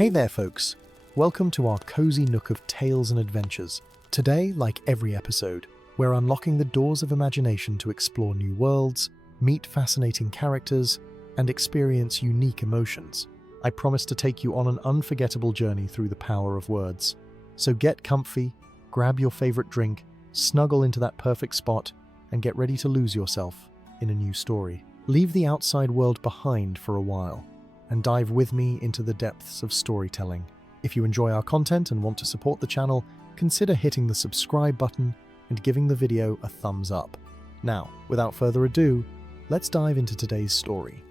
Hey there, folks. Welcome to our cozy nook of tales and adventures. Today, like every episode, we're unlocking the doors of imagination to explore new worlds, meet fascinating characters, and experience unique emotions. I promise to take you on an unforgettable journey through the power of words. So get comfy, grab your favorite drink, snuggle into that perfect spot, and get ready to lose yourself in a new story. Leave the outside world behind for a while, and dive with me into the depths of storytelling. If you enjoy our content and want to support the channel, consider hitting the subscribe button and giving the video a thumbs up. Now, without further ado, let's dive into today's story.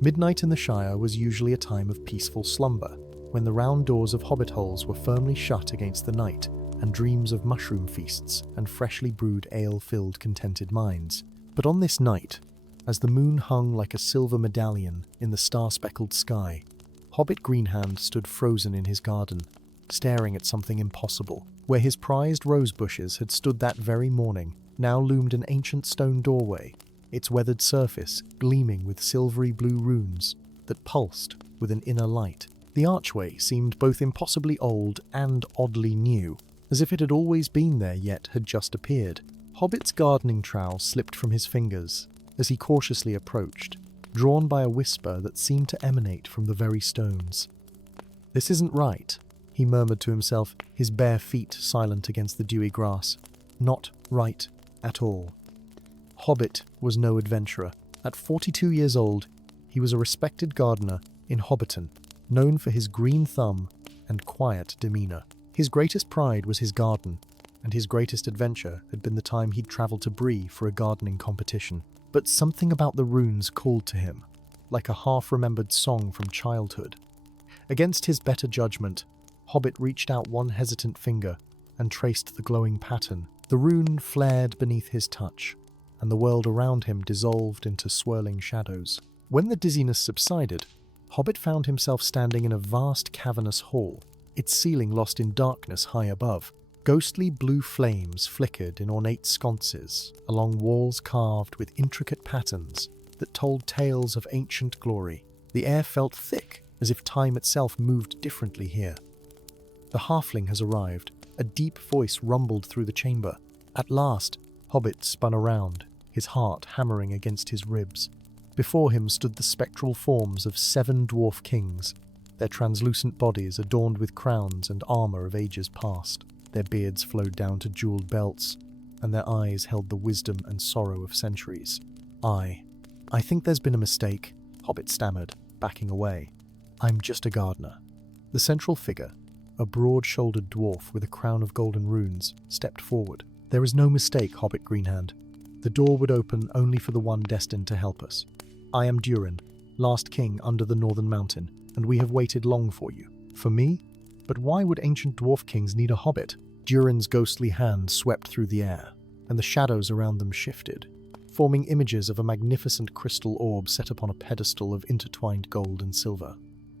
Midnight in the Shire was usually a time of peaceful slumber, when the round doors of hobbit holes were firmly shut against the night, and dreams of mushroom feasts and freshly brewed ale filled contented minds. But on this night, as the moon hung like a silver medallion in the star-speckled sky, Hobbit Greenhand stood frozen in his garden, staring at something impossible. Where his prized rose bushes had stood that very morning, now loomed an ancient stone doorway, its weathered surface gleaming with silvery blue runes that pulsed with an inner light. The archway seemed both impossibly old and oddly new, as if it had always been there yet had just appeared. Hobbit's gardening trowel slipped from his fingers as he cautiously approached, drawn by a whisper that seemed to emanate from the very stones. "This isn't right," he murmured to himself, his bare feet silent against the dewy grass. Not right at all. Hobbit was no adventurer. At 42 years old, he was a respected gardener in Hobbiton, known for his green thumb and quiet demeanor. His greatest pride was his garden, and his greatest adventure had been the time he'd traveled to Bree for a gardening competition. But something about the runes called to him, like a half-remembered song from childhood. Against his better judgment, Hobbit reached out one hesitant finger and traced the glowing pattern. The rune flared beneath his touch, and the world around him dissolved into swirling shadows. When the dizziness subsided, Hobbit found himself standing in a vast cavernous hall, its ceiling lost in darkness high above. Ghostly blue flames flickered in ornate sconces along walls carved with intricate patterns that told tales of ancient glory. The air felt thick, as if time itself moved differently here. "The halfling has arrived," a deep voice rumbled through the chamber. At last, Hobbit spun around, his heart hammering against his ribs. Before him stood the spectral forms of 7 dwarf kings, their translucent bodies adorned with crowns and armor of ages past. Their beards flowed down to jeweled belts, and their eyes held the wisdom and sorrow of centuries. I think there's been a mistake," Hobbit stammered, backing away. "I'm just a gardener." The central figure, a broad-shouldered dwarf with a crown of golden runes, stepped forward. "There is no mistake, Hobbit Greenhand. The door would open only for the one destined to help us. I am Durin, last king under the northern mountain, and we have waited long for you." "For me? But why would ancient dwarf kings need a hobbit?" Durin's ghostly hand swept through the air, and the shadows around them shifted, forming images of a magnificent crystal orb set upon a pedestal of intertwined gold and silver.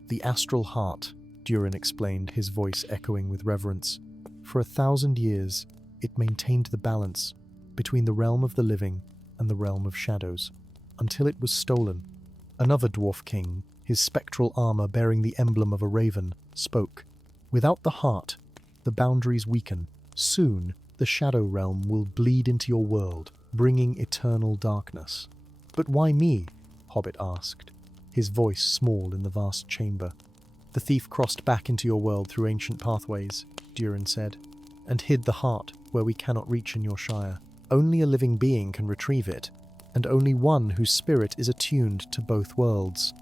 "The astral heart," Durin explained, his voice echoing with reverence. "For 1,000 years, it maintained the balance between the realm of the living and the realm of shadows, until it was stolen." Another dwarf king, his spectral armor bearing the emblem of a raven, spoke. "Without the heart, the boundaries weaken. Soon, the shadow realm will bleed into your world, bringing eternal darkness." "But why me?" Hobbit asked, his voice small in the vast chamber. "The thief crossed back into your world through ancient pathways," Durin said, "and hid the heart where we cannot reach in your Shire. Only a living being can retrieve it, and only one whose spirit is attuned to both worlds.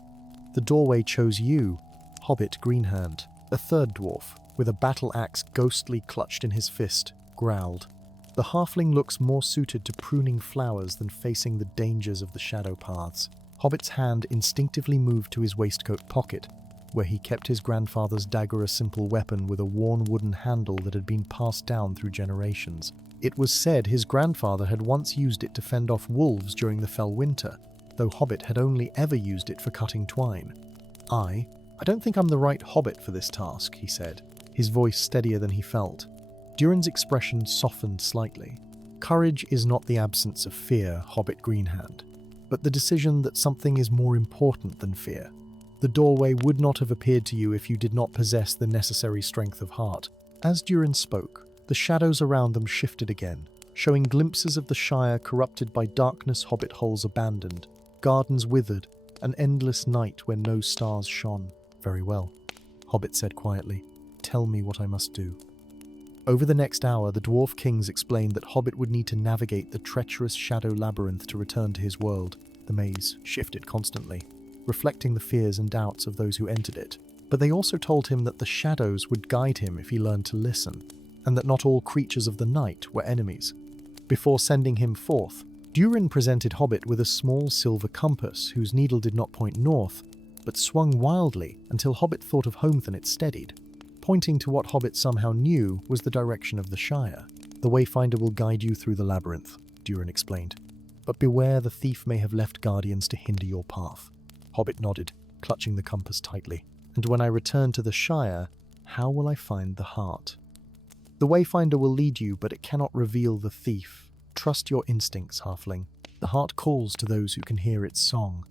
The doorway chose you, Hobbit Greenhand." A third dwarf, with a battle axe ghostly clutched in his fist, growled. "The halfling looks more suited to pruning flowers than facing the dangers of the shadow paths." Hobbit's hand instinctively moved to his waistcoat pocket, where he kept his grandfather's dagger, a simple weapon with a worn wooden handle that had been passed down through generations. It was said his grandfather had once used it to fend off wolves during the fell winter, though Hobbit had only ever used it for cutting twine. I don't think I'm the right hobbit for this task," he said, his voice steadier than he felt. Durin's expression softened slightly. "Courage is not the absence of fear, Hobbit Greenhand, but the decision that something is more important than fear. The doorway would not have appeared to you if you did not possess the necessary strength of heart. As Durin spoke, the shadows around them shifted again, showing glimpses of the Shire corrupted by darkness, hobbit holes abandoned, gardens withered, an endless night where no stars shone. "Very well," Hobbit said quietly. "Tell me what I must do." Over the next hour, the dwarf kings explained that Hobbit would need to navigate the treacherous shadow labyrinth to return to his world. The maze shifted constantly, reflecting the fears and doubts of those who entered it. But they also told him that the shadows would guide him if he learned to listen, and that not all creatures of the night were enemies. Before sending him forth, Durin presented Hobbit with a small silver compass whose needle did not point north, but swung wildly until Hobbit thought of home and it steadied. Pointing to what Hobbit somehow knew was the direction of the Shire. "The Wayfinder will guide you through the labyrinth," Durin explained. "But beware, the thief may have left guardians to hinder your path." Hobbit nodded, clutching the compass tightly. "And when I return to the Shire, how will I find the heart?" "The Wayfinder will lead you, but it cannot reveal the thief. Trust your instincts, halfling. The heart calls to those who can hear its song."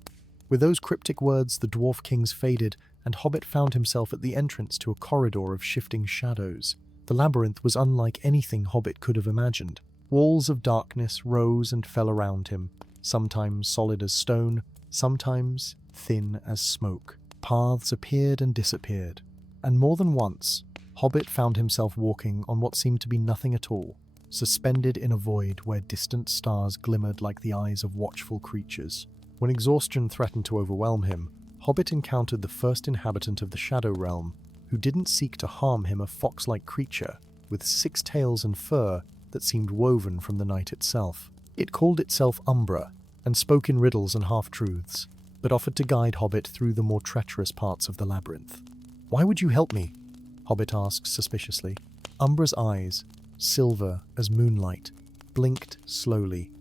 With those cryptic words, the dwarf kings faded, and Hobbit found himself at the entrance to a corridor of shifting shadows. The labyrinth was unlike anything Hobbit could have imagined. Walls of darkness rose and fell around him, sometimes solid as stone, sometimes thin as smoke. Paths appeared and disappeared, and more than once, Hobbit found himself walking on what seemed to be nothing at all, suspended in a void where distant stars glimmered like the eyes of watchful creatures. When exhaustion threatened to overwhelm him, Hobbit encountered the first inhabitant of the Shadow Realm, who didn't seek to harm him, a fox-like creature with 6 tails and fur that seemed woven from the night itself. It called itself Umbra, and spoke in riddles and half-truths, but offered to guide Hobbit through the more treacherous parts of the labyrinth. "Why would you help me?" Hobbit asked suspiciously. Umbra's eyes, silver as moonlight, blinked slowly.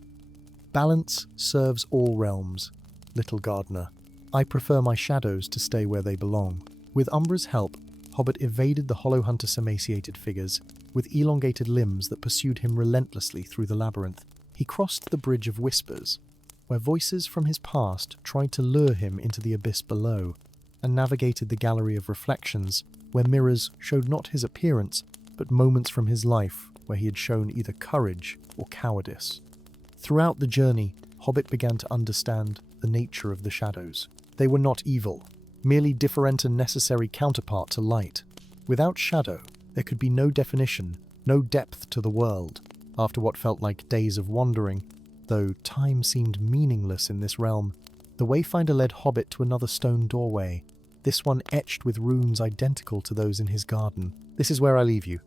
"Balance serves all realms, little gardener. I prefer my shadows to stay where they belong." With Umbra's help, Hobbit evaded the hollow hunter's emaciated figures, with elongated limbs that pursued him relentlessly through the labyrinth. He crossed the Bridge of Whispers, where voices from his past tried to lure him into the abyss below, and navigated the Gallery of Reflections, where mirrors showed not his appearance, but moments from his life where he had shown either courage or cowardice. Throughout the journey, Hobbit began to understand the nature of the shadows. They were not evil, merely different and necessary counterpart to light. Without shadow, there could be no definition, no depth to the world. After what felt like days of wandering, though time seemed meaningless in this realm, the Wayfinder led Hobbit to another stone doorway, this one etched with runes identical to those in his garden. "This is where I leave you,"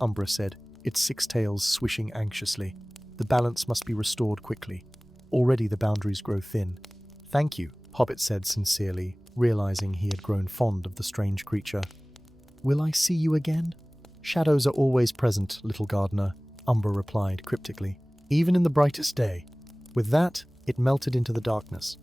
Umbra said, its 6 tails swishing anxiously. "The balance must be restored quickly. Already the boundaries grow thin." "Thank you," Hobbit said sincerely, realizing he had grown fond of the strange creature. "Will I see you again?" "Shadows are always present, little gardener," Umbra replied cryptically, "even in the brightest day." With that, it melted into the darkness.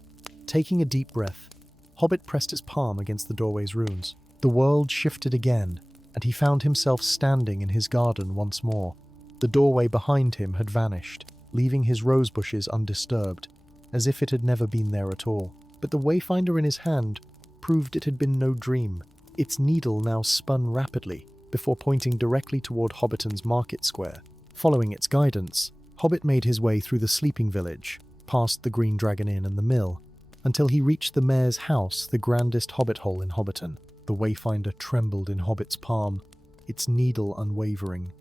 Taking a deep breath, Hobbit pressed his palm against the doorway's runes. The world shifted again, and he found himself standing in his garden once more. The doorway behind him had vanished, leaving his rose bushes undisturbed, as if it had never been there at all. But the Wayfinder in his hand proved it had been no dream. Its needle now spun rapidly, before pointing directly toward Hobbiton's market square. Following its guidance, Hobbit made his way through the sleeping village, past the Green Dragon Inn and the mill, until he reached the mayor's house, the grandest hobbit hole in Hobbiton. The Wayfinder trembled in Hobbit's palm, its needle unwavering.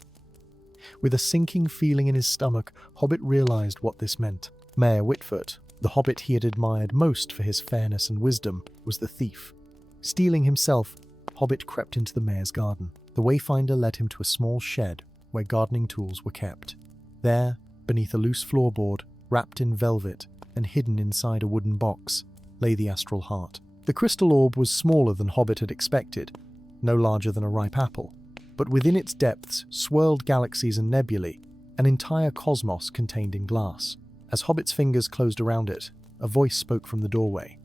With a sinking feeling in his stomach, Hobbit realized what this meant. Mayor Whitfoot, the hobbit he had admired most for his fairness and wisdom, was the thief. Stealing himself, Hobbit crept into the mayor's garden. The Wayfinder led him to a small shed where gardening tools were kept. There, beneath a loose floorboard, wrapped in velvet and hidden inside a wooden box, lay the astral heart. The crystal orb was smaller than Hobbit had expected, no larger than a ripe apple, but within its depths swirled galaxies and nebulae, an entire cosmos contained in glass. As Hobbit's fingers closed around it, a voice spoke from the doorway.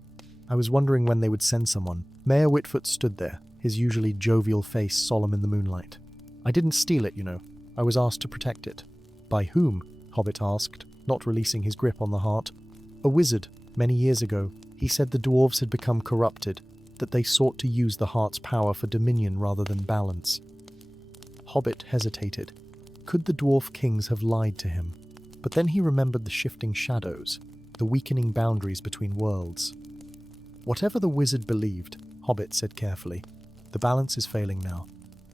"I was wondering when they would send someone." Mayor Whitfoot stood there, his usually jovial face solemn in the moonlight. "I didn't steal it, you know. I was asked to protect it." "By whom?" Hobbit asked, not releasing his grip on the heart. "A wizard, many years ago. He said the dwarves had become corrupted, that they sought to use the heart's power for dominion rather than balance. Hobbit hesitated. Could the dwarf kings have lied to him? But then he remembered the shifting shadows, the weakening boundaries between worlds. Whatever the wizard believed, Hobbit said carefully, the balance is failing now.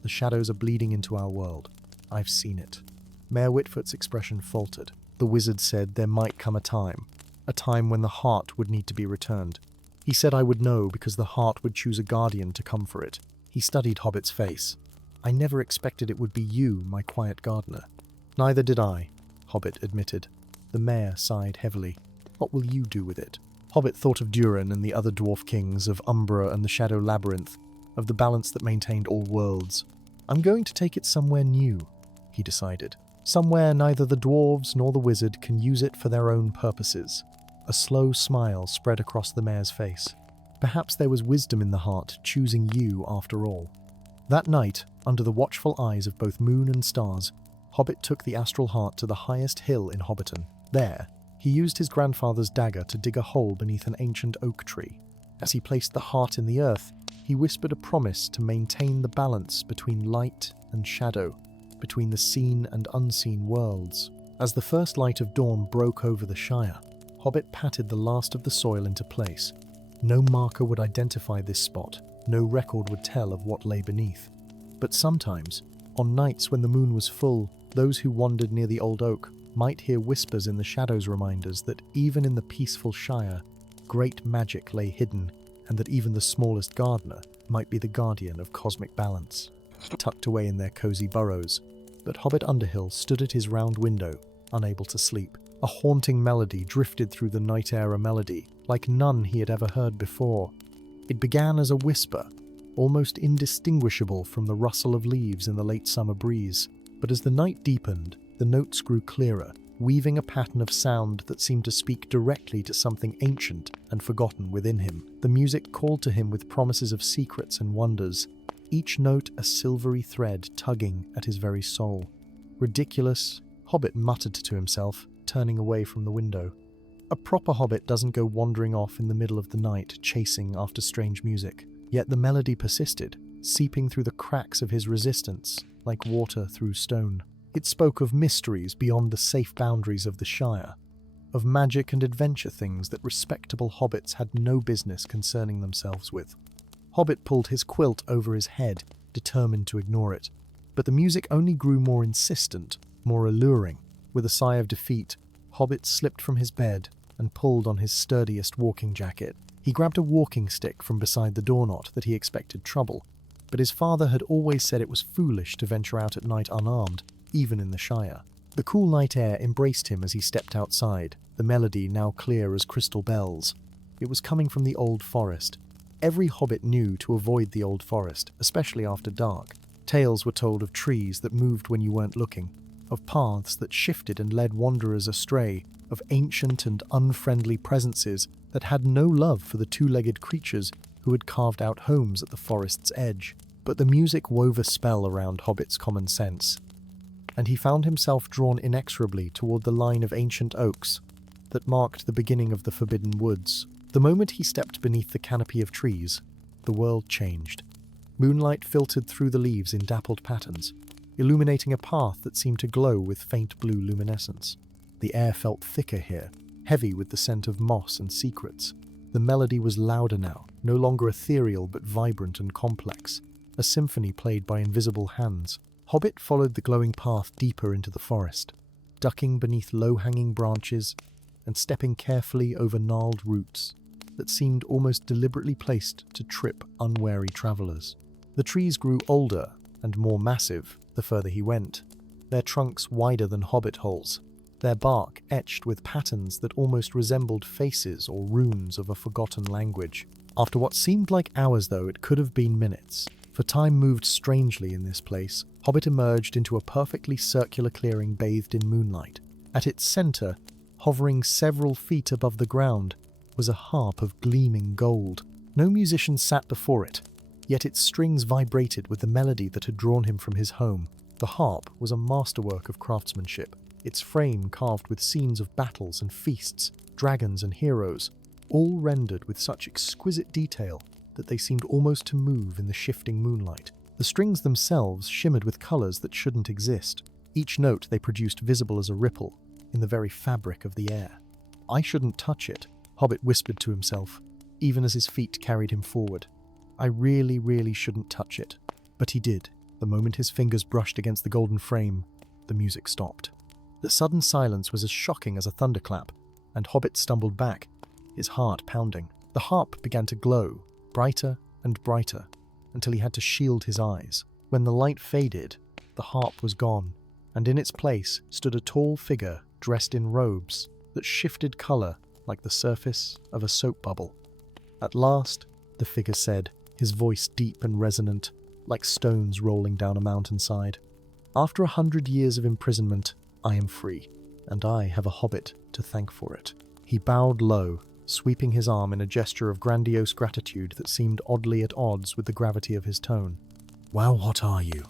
The shadows are bleeding into our world. I've seen it. Mayor Whitfoot's expression faltered. The wizard said there might come a time when the heart would need to be returned. He said I would know because the heart would choose a guardian to come for it. He studied Hobbit's face. I never expected it would be you, my quiet gardener. Neither did I, Hobbit admitted. The mayor sighed heavily. What will you do with it? Hobbit thought of Durin and the other dwarf kings, of Umbra and the Shadow Labyrinth, of the balance that maintained all worlds. I'm going to take it somewhere new, he decided. Somewhere neither the dwarves nor the wizard can use it for their own purposes. A slow smile spread across the mayor's face. Perhaps there was wisdom in the heart choosing you after all. That night, under the watchful eyes of both moon and stars, Hobbit took the astral heart to the highest hill in Hobbiton. There, he used his grandfather's dagger to dig a hole beneath an ancient oak tree. As he placed the heart in the earth, he whispered a promise to maintain the balance between light and shadow, between the seen and unseen worlds. As the first light of dawn broke over the Shire, Hobbit patted the last of the soil into place. No marker would identify this spot, no record would tell of what lay beneath. But sometimes, on nights when the moon was full, those who wandered near the old oak might hear whispers in the shadows, reminders that even in the peaceful Shire, great magic lay hidden, and that even the smallest gardener might be the guardian of cosmic balance. Tucked away in their cozy burrows, but Hobbit Underhill stood at his round window, unable to sleep. A haunting melody drifted through the night air, a melody like none he had ever heard before. It began as a whisper, almost indistinguishable from the rustle of leaves in the late summer breeze. But as the night deepened, the notes grew clearer, weaving a pattern of sound that seemed to speak directly to something ancient and forgotten within him. The music called to him with promises of secrets and wonders, each note a silvery thread tugging at his very soul. Ridiculous, Hobbit muttered to himself, turning away from the window. A proper hobbit doesn't go wandering off in the middle of the night, chasing after strange music. Yet the melody persisted, seeping through the cracks of his resistance, like water through stone. It spoke of mysteries beyond the safe boundaries of the Shire, of magic and adventure things that respectable hobbits had no business concerning themselves with. Hobbit pulled his quilt over his head, determined to ignore it. But the music only grew more insistent, more alluring. With a sigh of defeat, Hobbit slipped from his bed and pulled on his sturdiest walking jacket. He grabbed a walking stick from beside the doorknot that he expected trouble, but his father had always said it was foolish to venture out at night unarmed, even in the Shire. The cool night air embraced him as he stepped outside, the melody now clear as crystal bells. It was coming from the old forest. Every hobbit knew to avoid the old forest, especially after dark. Tales were told of trees that moved when you weren't looking, of paths that shifted and led wanderers astray, of ancient and unfriendly presences that had no love for the two-legged creatures who had carved out homes at the forest's edge. But the music wove a spell around Hobbit's common sense, and he found himself drawn inexorably toward the line of ancient oaks that marked the beginning of the Forbidden Woods. The moment he stepped beneath the canopy of trees, the world changed. Moonlight filtered through the leaves in dappled patterns, illuminating a path that seemed to glow with faint blue luminescence. The air felt thicker here, heavy with the scent of moss and secrets. The melody was louder now, no longer ethereal but vibrant and complex, a symphony played by invisible hands. Hobbit followed the glowing path deeper into the forest, ducking beneath low-hanging branches and stepping carefully over gnarled roots that seemed almost deliberately placed to trip unwary travelers. The trees grew older and more massive the further he went, their trunks wider than hobbit holes, their bark etched with patterns that almost resembled faces or runes of a forgotten language. After what seemed like hours, though, it could have been minutes, for time moved strangely in this place. Hobbit emerged into a perfectly circular clearing bathed in moonlight. At its center, hovering several feet above the ground, was a harp of gleaming gold. No musician sat before it, yet its strings vibrated with the melody that had drawn him from his home. The harp was a masterwork of craftsmanship, its frame carved with scenes of battles and feasts, dragons and heroes, all rendered with such exquisite detail that they seemed almost to move in the shifting moonlight. The strings themselves shimmered with colors that shouldn't exist, each note they produced visible as a ripple in the very fabric of the air. "I shouldn't touch it," Hobbit whispered to himself, even as his feet carried him forward. "I really, really shouldn't touch it." But he did. The moment his fingers brushed against the golden frame, the music stopped. The sudden silence was as shocking as a thunderclap, and Hobbit stumbled back, his heart pounding. The harp began to glow, brighter and brighter, until he had to shield his eyes. When the light faded, the harp was gone, and in its place stood a tall figure dressed in robes that shifted color like the surface of a soap bubble. "At last," the figure said, his voice deep and resonant, like stones rolling down a mountainside. "After 100 years of imprisonment, I am free, and I have a hobbit to thank for it." He bowed low, sweeping his arm in a gesture of grandiose gratitude that seemed oddly at odds with the gravity of his tone. "Well, what are you?"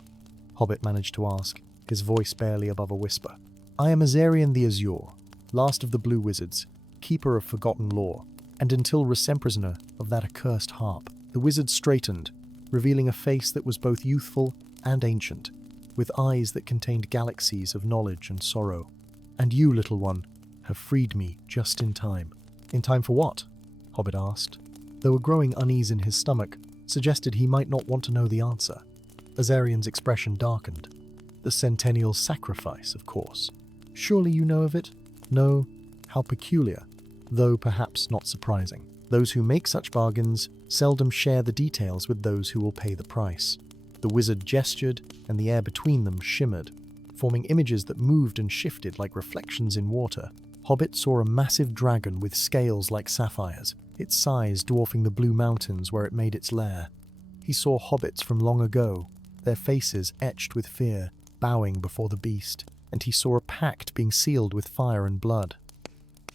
Hobbit managed to ask, his voice barely above a whisper. "I am Azarian the Azure, last of the Blue Wizards, keeper of forgotten lore, and until prisoner of that accursed harp." The wizard straightened, revealing a face that was both youthful and ancient, with eyes that contained galaxies of knowledge and sorrow. "And you, little one, have freed me just in time." "In time for what?" Hobbit asked, though a growing unease in his stomach suggested he might not want to know the answer. Azarian's expression darkened. "The centennial sacrifice, of course. Surely you know of it?" "No. How peculiar, though perhaps not surprising. Those who make such bargains seldom share the details with those who will pay the price." The wizard gestured, and the air between them shimmered, forming images that moved and shifted like reflections in water. Hobbit saw a massive dragon with scales like sapphires, its size dwarfing the blue mountains where it made its lair. He saw hobbits from long ago, their faces etched with fear, bowing before the beast, and he saw a pact being sealed with fire and blood.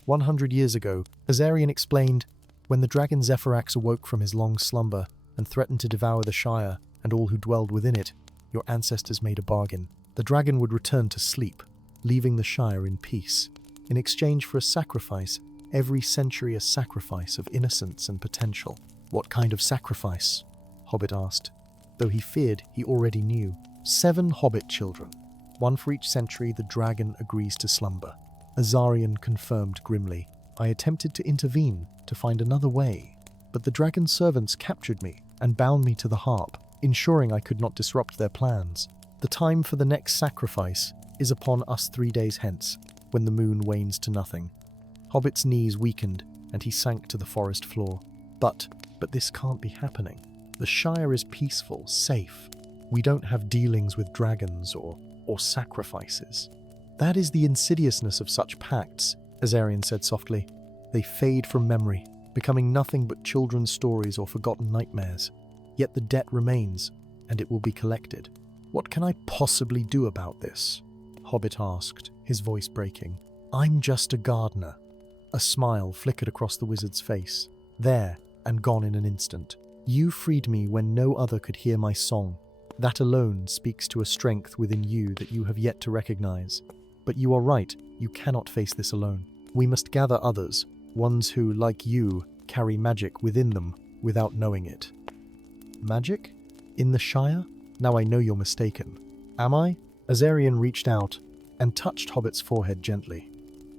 100 years ago, Azarian explained, when the dragon Zephyrax awoke from his long slumber and threatened to devour the Shire and all who dwelled within it, your ancestors made a bargain. The dragon would return to sleep, leaving the Shire in peace. In exchange for a sacrifice, every century a sacrifice of innocence and potential. "What kind of sacrifice?" Hobbit asked, though he feared he already knew. 7 hobbit children, one for each century the dragon agrees to slumber. Azarian confirmed grimly. "I attempted to intervene, to find another way, but the dragon's servants captured me and bound me to the harp, ensuring I could not disrupt their plans. The time for the next sacrifice is upon us 3 days hence, when the moon wanes to nothing." Hobbit's knees weakened, and he sank to the forest floor. But this can't be happening. The Shire is peaceful, safe. We don't have dealings with dragons or sacrifices. "That is the insidiousness of such pacts," Azarian said softly. "They fade from memory, becoming nothing but children's stories or forgotten nightmares. Yet the debt remains, and it will be collected." "What can I possibly do about this?" Hobbit asked, his voice breaking. "I'm just a gardener." A smile flickered across the wizard's face, there and gone in an instant. "You freed me when no other could hear my song. That alone speaks to a strength within you that you have yet to recognize. But you are right, you cannot face this alone. We must gather others, ones who, like you, carry magic within them without knowing it." "Magic? In the Shire? Now I know you're mistaken." "Am I?" Azarian reached out and touched Hobbit's forehead gently.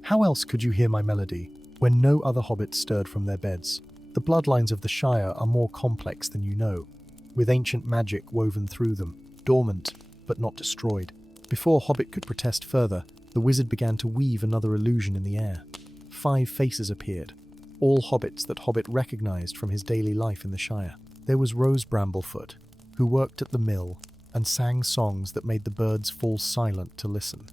"How else could you hear my melody when no other hobbits stirred from their beds? The bloodlines of the Shire are more complex than you know, with ancient magic woven through them, dormant but not destroyed." Before Hobbit could protest further, the wizard began to weave another illusion in the air. 5 faces appeared, all hobbits that Hobbit recognized from his daily life in the Shire. There was Rose Bramblefoot, who worked at the mill and sang songs that made the birds fall silent to listen.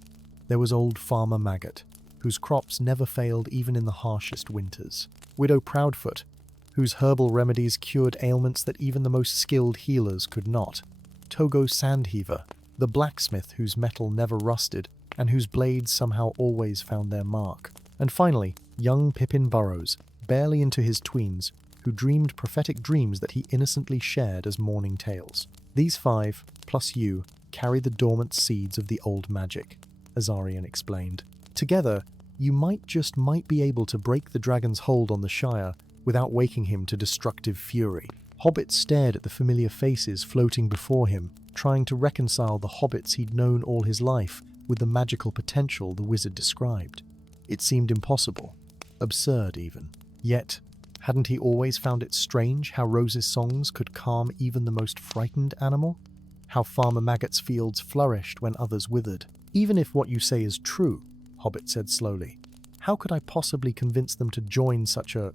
There was old Farmer Maggot, whose crops never failed even in the harshest winters. Widow Proudfoot, whose herbal remedies cured ailments that even the most skilled healers could not. Togo Sandheaver, the blacksmith whose metal never rusted and whose blades somehow always found their mark. And finally, young Pippin Burrows, barely into his tweens, who dreamed prophetic dreams that he innocently shared as morning tales. These 5, plus you, carry the dormant seeds of the old magic, Azarian explained. Together, you might be able to break the dragon's hold on the Shire without waking him to destructive fury. Hobbit stared at the familiar faces floating before him, trying to reconcile the hobbits he'd known all his life with the magical potential the wizard described. It seemed impossible, absurd even. Yet, hadn't he always found it strange how Rose's songs could calm even the most frightened animal? How Farmer Maggot's fields flourished when others withered? Even if what you say is true, Hobbit said slowly, how could I possibly convince them to join such a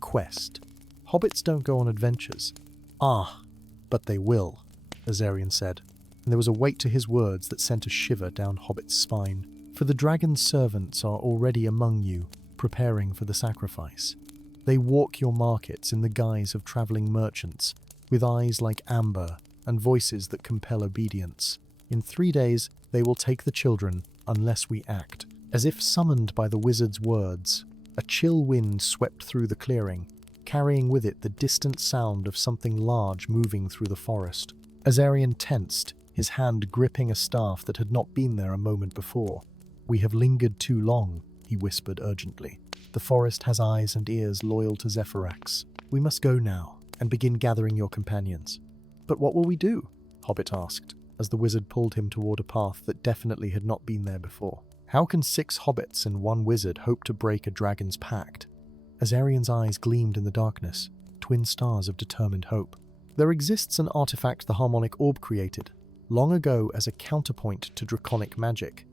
quest? Hobbits don't go on adventures. Ah, but they will, Azarian said, and there was a weight to his words that sent a shiver down Hobbit's spine. For the dragon's servants are already among you, preparing for the sacrifice. They walk your markets in the guise of traveling merchants, with eyes like amber and voices that compel obedience. In 3 days, they will take the children, unless we act. As if summoned by the wizard's words, a chill wind swept through the clearing, carrying with it the distant sound of something large moving through the forest. Azarian tensed, his hand gripping a staff that had not been there a moment before. We have lingered too long, he whispered urgently. The forest has eyes and ears loyal to Zephirax. We must go now, and begin gathering your companions. But what will we do? Hobbit asked, as the wizard pulled him toward a path that definitely had not been there before. How can 6 hobbits and 1 wizard hope to break a dragon's pact? Azarian's eyes gleamed in the darkness, twin stars of determined hope. There exists an artifact the harmonic orb created, long ago as a counterpoint to draconic magic.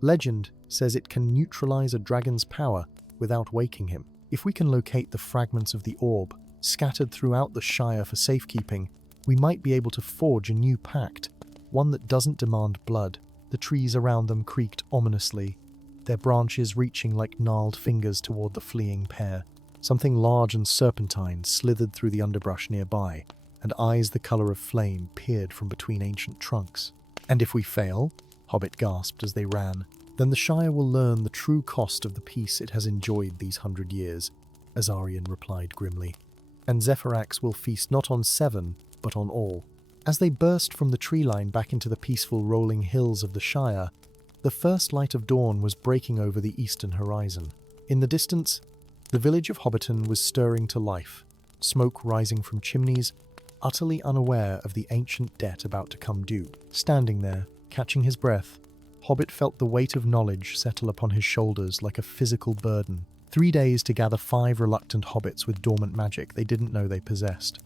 Legend says it can neutralize a dragon's power without waking him. If we can locate the fragments of the orb, scattered throughout the Shire for safekeeping, we might be able to forge a new pact, one that doesn't demand blood. The trees around them creaked ominously, their branches reaching like gnarled fingers toward the fleeing pair. Something large and serpentine slithered through the underbrush nearby, and eyes the color of flame peered from between ancient trunks. And if we fail, Hobbit gasped as they ran, then the Shire will learn the true cost of the peace it has enjoyed these 100 years, Azarian replied grimly. And Zephirax will feast not on 7, but on all. As they burst from the tree line back into the peaceful rolling hills of the Shire, the first light of dawn was breaking over the eastern horizon. In the distance, the village of Hobbiton was stirring to life, smoke rising from chimneys, utterly unaware of the ancient debt about to come due. Standing there, catching his breath, Hobbit felt the weight of knowledge settle upon his shoulders like a physical burden. 3 days to gather 5 reluctant hobbits with dormant magic they didn't know they possessed.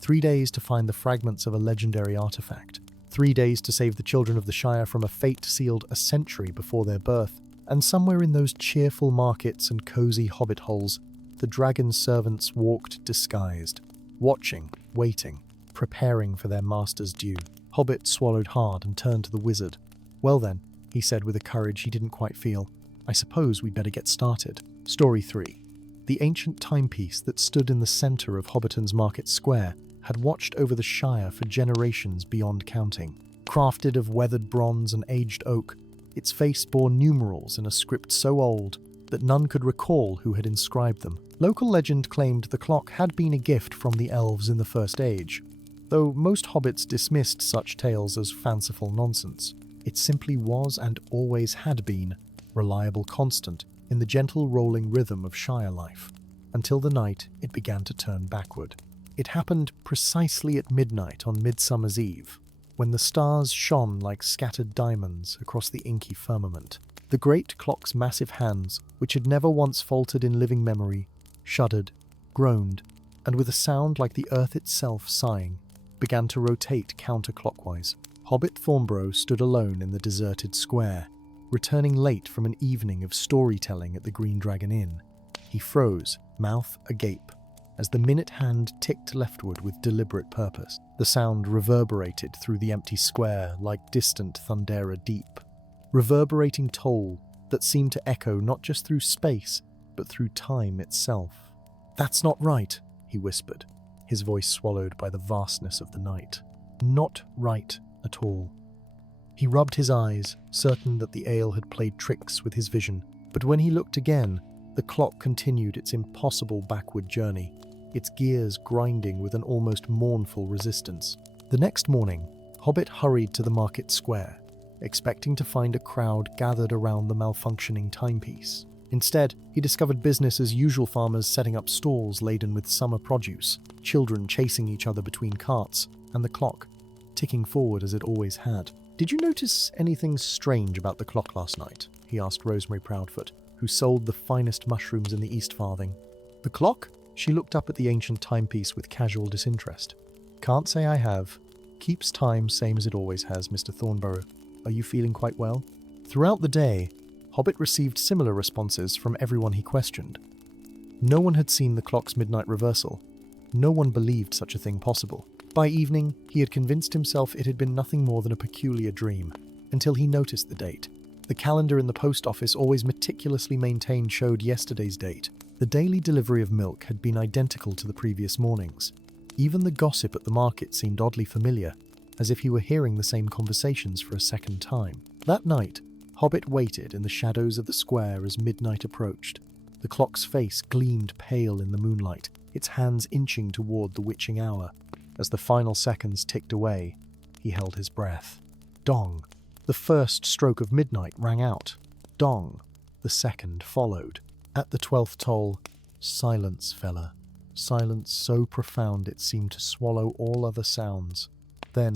3 days to find the fragments of a legendary artifact. 3 days to save the children of the Shire from a fate sealed a century before their birth. And somewhere in those cheerful markets and cozy hobbit holes, the dragon's servants walked disguised, watching, waiting, preparing for their master's due. Hobbit swallowed hard and turned to the wizard. Well then, he said with a courage he didn't quite feel, I suppose we'd better get started. Story 3. The ancient timepiece that stood in the centre of Hobbiton's market square had watched over the Shire for generations beyond counting. Crafted of weathered bronze and aged oak, its face bore numerals in a script so old that none could recall who had inscribed them. Local legend claimed the clock had been a gift from the elves in the First Age, though most hobbits dismissed such tales as fanciful nonsense. It simply was and always had been reliable constant in the gentle rolling rhythm of Shire life, until the night it began to turn backward. It happened precisely at midnight on Midsummer's Eve, when the stars shone like scattered diamonds across the inky firmament. The great clock's massive hands, which had never once faltered in living memory, shuddered, groaned, and with a sound like the earth itself sighing, began to rotate counterclockwise. Hobbit Thornborough stood alone in the deserted square, returning late from an evening of storytelling at the Green Dragon Inn. He froze, mouth agape, as the minute hand ticked leftward with deliberate purpose. The sound reverberated through the empty square like distant Thundera deep, reverberating toll that seemed to echo not just through space, but through time itself. That's not right, he whispered, his voice swallowed by the vastness of the night. Not right at all. He rubbed his eyes, certain that the ale had played tricks with his vision, but when he looked again, the clock continued its impossible backward journey, its gears grinding with an almost mournful resistance. The next morning, Hobbit hurried to the market square, expecting to find a crowd gathered around the malfunctioning timepiece. Instead, he discovered business as usual, farmers setting up stalls laden with summer produce, children chasing each other between carts, and the clock ticking forward as it always had. "Did you notice anything strange about the clock last night?" he asked Rosemary Proudfoot, who sold the finest mushrooms in the East Farthing. "The clock?" She looked up at the ancient timepiece with casual disinterest. "Can't say I have. Keeps time same as it always has, Mr. Thornborough. Are you feeling quite well?" Throughout the day, Hobbit received similar responses from everyone he questioned. No one had seen the clock's midnight reversal. No one believed such a thing possible. By evening, he had convinced himself it had been nothing more than a peculiar dream, until he noticed the date. The calendar in the post office, always meticulously maintained, showed yesterday's date. The daily delivery of milk had been identical to the previous morning's. Even the gossip at the market seemed oddly familiar, as if he were hearing the same conversations for a second time. That night, Hobbit waited in the shadows of the square as midnight approached. The clock's face gleamed pale in the moonlight, its hands inching toward the witching hour. As the final seconds ticked away, he held his breath. Dong! The first stroke of midnight rang out. Dong! The second followed. At the 12th toll, silence fell. Silence so profound it seemed to swallow all other sounds. Then,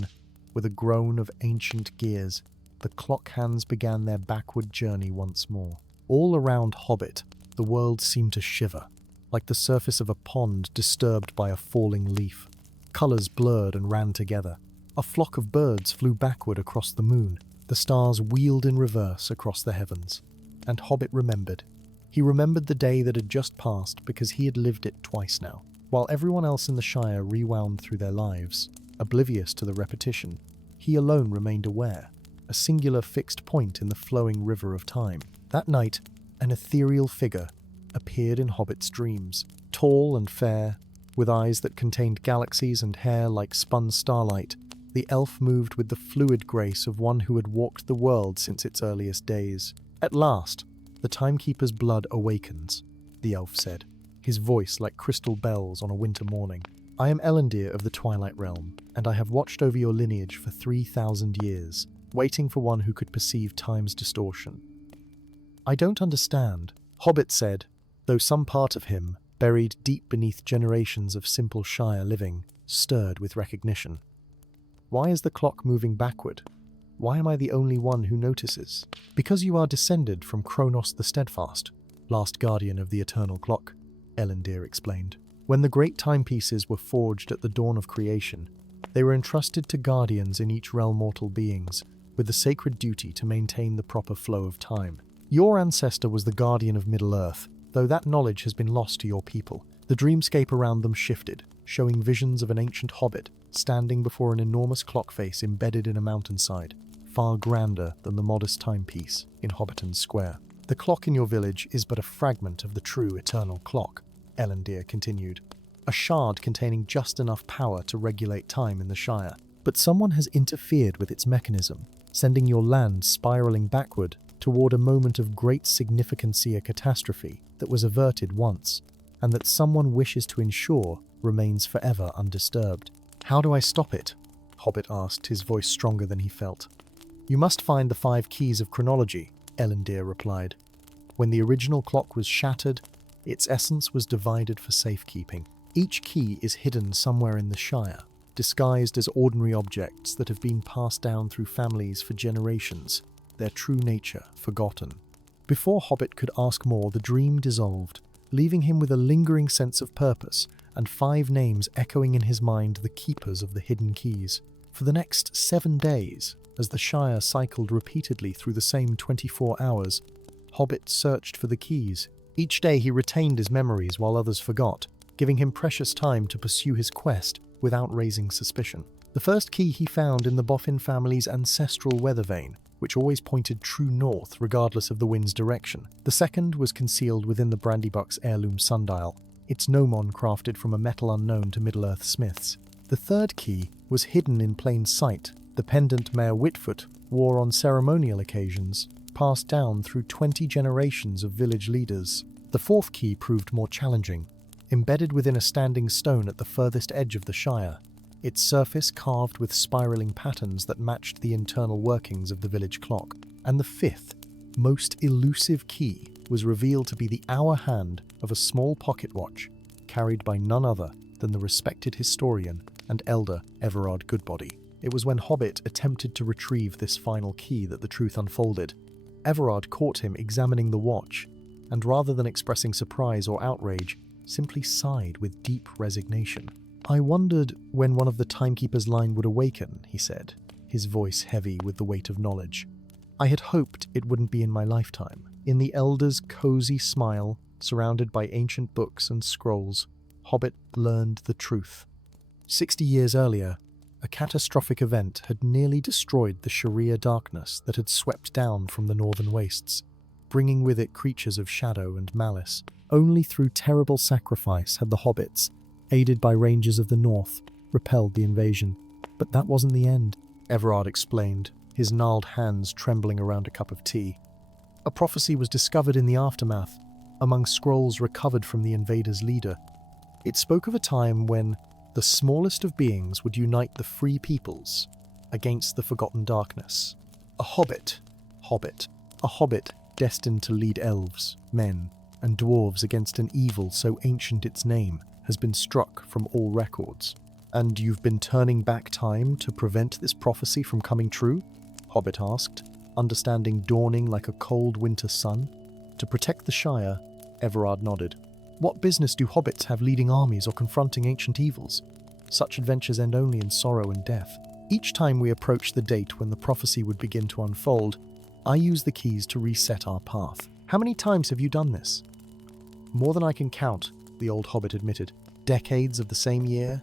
with a groan of ancient gears, the clock hands began their backward journey once more. All around Hobbit, the world seemed to shiver, like the surface of a pond disturbed by a falling leaf. Colours blurred and ran together. A flock of birds flew backward across the moon. The stars wheeled in reverse across the heavens. And Hobbit remembered. He remembered the day that had just passed because he had lived it twice now. While everyone else in the Shire rewound through their lives, oblivious to the repetition, he alone remained aware, a singular fixed point in the flowing river of time. That night, an ethereal figure appeared in Hobbit's dreams, tall and fair, with eyes that contained galaxies and hair like spun starlight. The elf moved with the fluid grace of one who had walked the world since its earliest days. "At last, the timekeeper's blood awakens," the elf said, his voice like crystal bells on a winter morning. "I am Elendil of the Twilight Realm, and I have watched over your lineage for 3,000 years, waiting for one who could perceive time's distortion." "I don't understand," Hobbit said, though some part of him, buried deep beneath generations of simple Shire living, stirred with recognition. "Why is the clock moving backward? Why am I the only one who notices?" "Because you are descended from Kronos the Steadfast, last guardian of the eternal clock," Elendil explained. "When the great timepieces were forged at the dawn of creation, they were entrusted to guardians in each realm mortal beings, with the sacred duty to maintain the proper flow of time. Your ancestor was the guardian of Middle-earth, though that knowledge has been lost to your people. The dreamscape around them shifted, showing visions of an ancient hobbit standing before an enormous clock face embedded in a mountainside, far grander than the modest timepiece in Hobbiton Square. The clock in your village is but a fragment of the true eternal clock," Elendil continued, "a shard containing just enough power to regulate time in the Shire. But someone has interfered with its mechanism, sending your land spiraling backward toward a moment of great significancy, a catastrophe that was averted once, and that someone wishes to ensure remains forever undisturbed." "How do I stop it?" Hobbit asked, his voice stronger than he felt. "You must find the 5 keys of chronology," Elendil replied. "When the original clock was shattered, its essence was divided for safekeeping. Each key is hidden somewhere in the Shire, disguised as ordinary objects that have been passed down through families for generations, their true nature forgotten." Before Hobbit could ask more, the dream dissolved, leaving him with a lingering sense of purpose and 5 names echoing in his mind, the keepers of the hidden keys. For the next 7 days, as the Shire cycled repeatedly through the same 24 hours, Hobbit searched for the keys. Each day he retained his memories while others forgot, giving him precious time to pursue his quest without raising suspicion. The first key he found in the Boffin family's ancestral weather vane, which always pointed true north regardless of the wind's direction. The second was concealed within the Brandybuck's heirloom sundial, its gnomon crafted from a metal unknown to Middle-earth smiths. The third key was hidden in plain sight, the pendant Mayor Whitfoot wore on ceremonial occasions, passed down through 20 generations of village leaders. The fourth key proved more challenging, embedded within a standing stone at the furthest edge of the Shire, its surface carved with spiraling patterns that matched the internal workings of the village clock. And the fifth, most elusive key was revealed to be the hour hand of a small pocket watch carried by none other than the respected historian and elder Everard Goodbody. It was when Hobbit attempted to retrieve this final key that the truth unfolded. Everard caught him examining the watch, and rather than expressing surprise or outrage, simply sighed with deep resignation. "I wondered when one of the timekeeper's line would awaken," he said, his voice heavy with the weight of knowledge. "I had hoped it wouldn't be in my lifetime." In the elder's cozy smile, surrounded by ancient books and scrolls, Hobbit learned the truth. 60 years earlier, a catastrophic event had nearly destroyed the Shire darkness that had swept down from the northern wastes, bringing with it creatures of shadow and malice. Only through terrible sacrifice had the hobbits, aided by rangers of the north, repelled the invasion. But that wasn't the end, Everard explained, his gnarled hands trembling around a cup of tea. A prophecy was discovered in the aftermath, among scrolls recovered from the invaders' leader. It spoke of a time when the smallest of beings would unite the free peoples against the forgotten darkness. A hobbit destined to lead elves, men, and dwarves against an evil so ancient its name has been struck from all records. "And you've been turning back time to prevent this prophecy from coming true?" Hobbit asked, understanding dawning like a cold winter sun. "To protect the Shire," Everard nodded. "What business do hobbits have leading armies or confronting ancient evils? Such adventures end only in sorrow and death. Each time we approach the date when the prophecy would begin to unfold, I use the keys to reset our path. How many times have you done this?" "More than I can count," the old hobbit admitted. "Decades of the same year,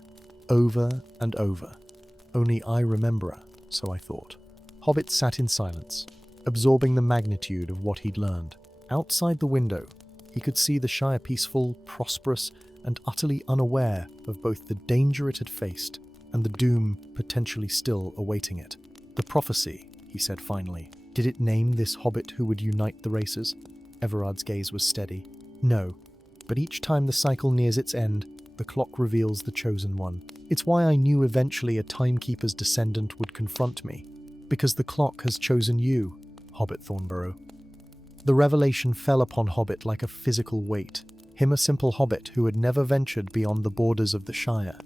over and over. Only I remember, so I thought." Hobbit sat in silence, absorbing the magnitude of what he'd learned. Outside the window, he could see the Shire peaceful, prosperous, and utterly unaware of both the danger it had faced and the doom potentially still awaiting it. "The prophecy," he said finally. "Did it name this hobbit who would unite the races?" Everard's gaze was steady. "No, but each time the cycle nears its end, the clock reveals the chosen one. It's why I knew eventually a timekeeper's descendant would confront me. Because the clock has chosen you, Hobbit Thornborough." The revelation fell upon Hobbit like a physical weight. Him, a simple hobbit who had never ventured beyond the borders of the Shire,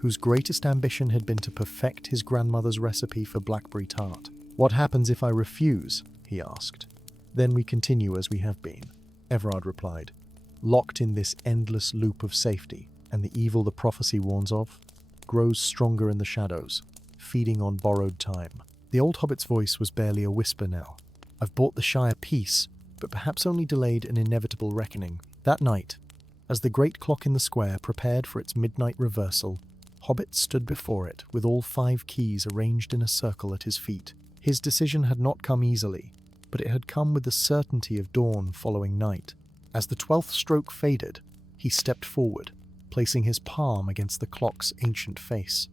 whose greatest ambition had been to perfect his grandmother's recipe for blackberry tart. "What happens if I refuse?" he asked. "Then we continue as we have been," Everard replied, "locked in this endless loop of safety, and the evil the prophecy warns of grows stronger in the shadows, feeding on borrowed time." The old hobbit's voice was barely a whisper now. "I've bought the Shire peace, but perhaps only delayed an inevitable reckoning." That night, as the great clock in the square prepared for its midnight reversal, Hobbit stood before it with all 5 keys arranged in a circle at his feet. His decision had not come easily, but it had come with the certainty of dawn following night. As the 12th stroke faded, he stepped forward, placing his palm against the clock's ancient face.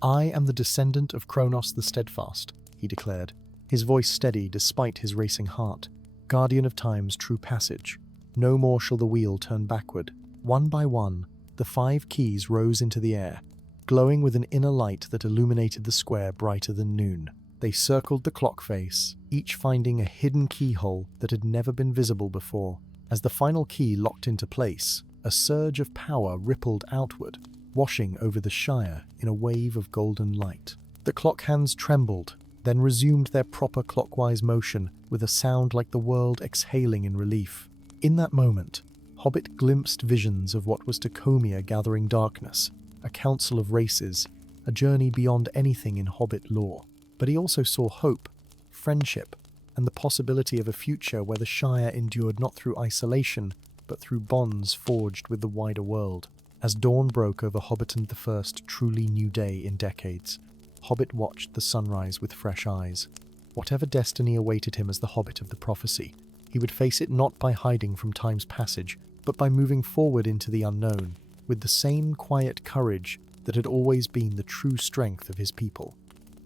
"I am the descendant of Kronos the Steadfast," he declared, his voice steady despite his racing heart. "Guardian of time's true passage. No more shall the wheel turn backward." One by one, the 5 keys rose into the air, glowing with an inner light that illuminated the square brighter than noon. They circled the clock face, each finding a hidden keyhole that had never been visible before. As the final key locked into place, a surge of power rippled outward, washing over the Shire in a wave of golden light. The clock hands trembled, then resumed their proper clockwise motion with a sound like the world exhaling in relief. In that moment, Hobbit glimpsed visions of what was to come a gathering darkness, a council of races, a journey beyond anything in Hobbit lore. But he also saw hope, friendship, and the possibility of a future where the Shire endured not through isolation, but through bonds forged with the wider world. As dawn broke over Hobbiton the first truly new day in decades, Hobbit watched the sunrise with fresh eyes. Whatever destiny awaited him as the Hobbit of the prophecy, he would face it not by hiding from time's passage, but by moving forward into the unknown, with the same quiet courage that had always been the true strength of his people.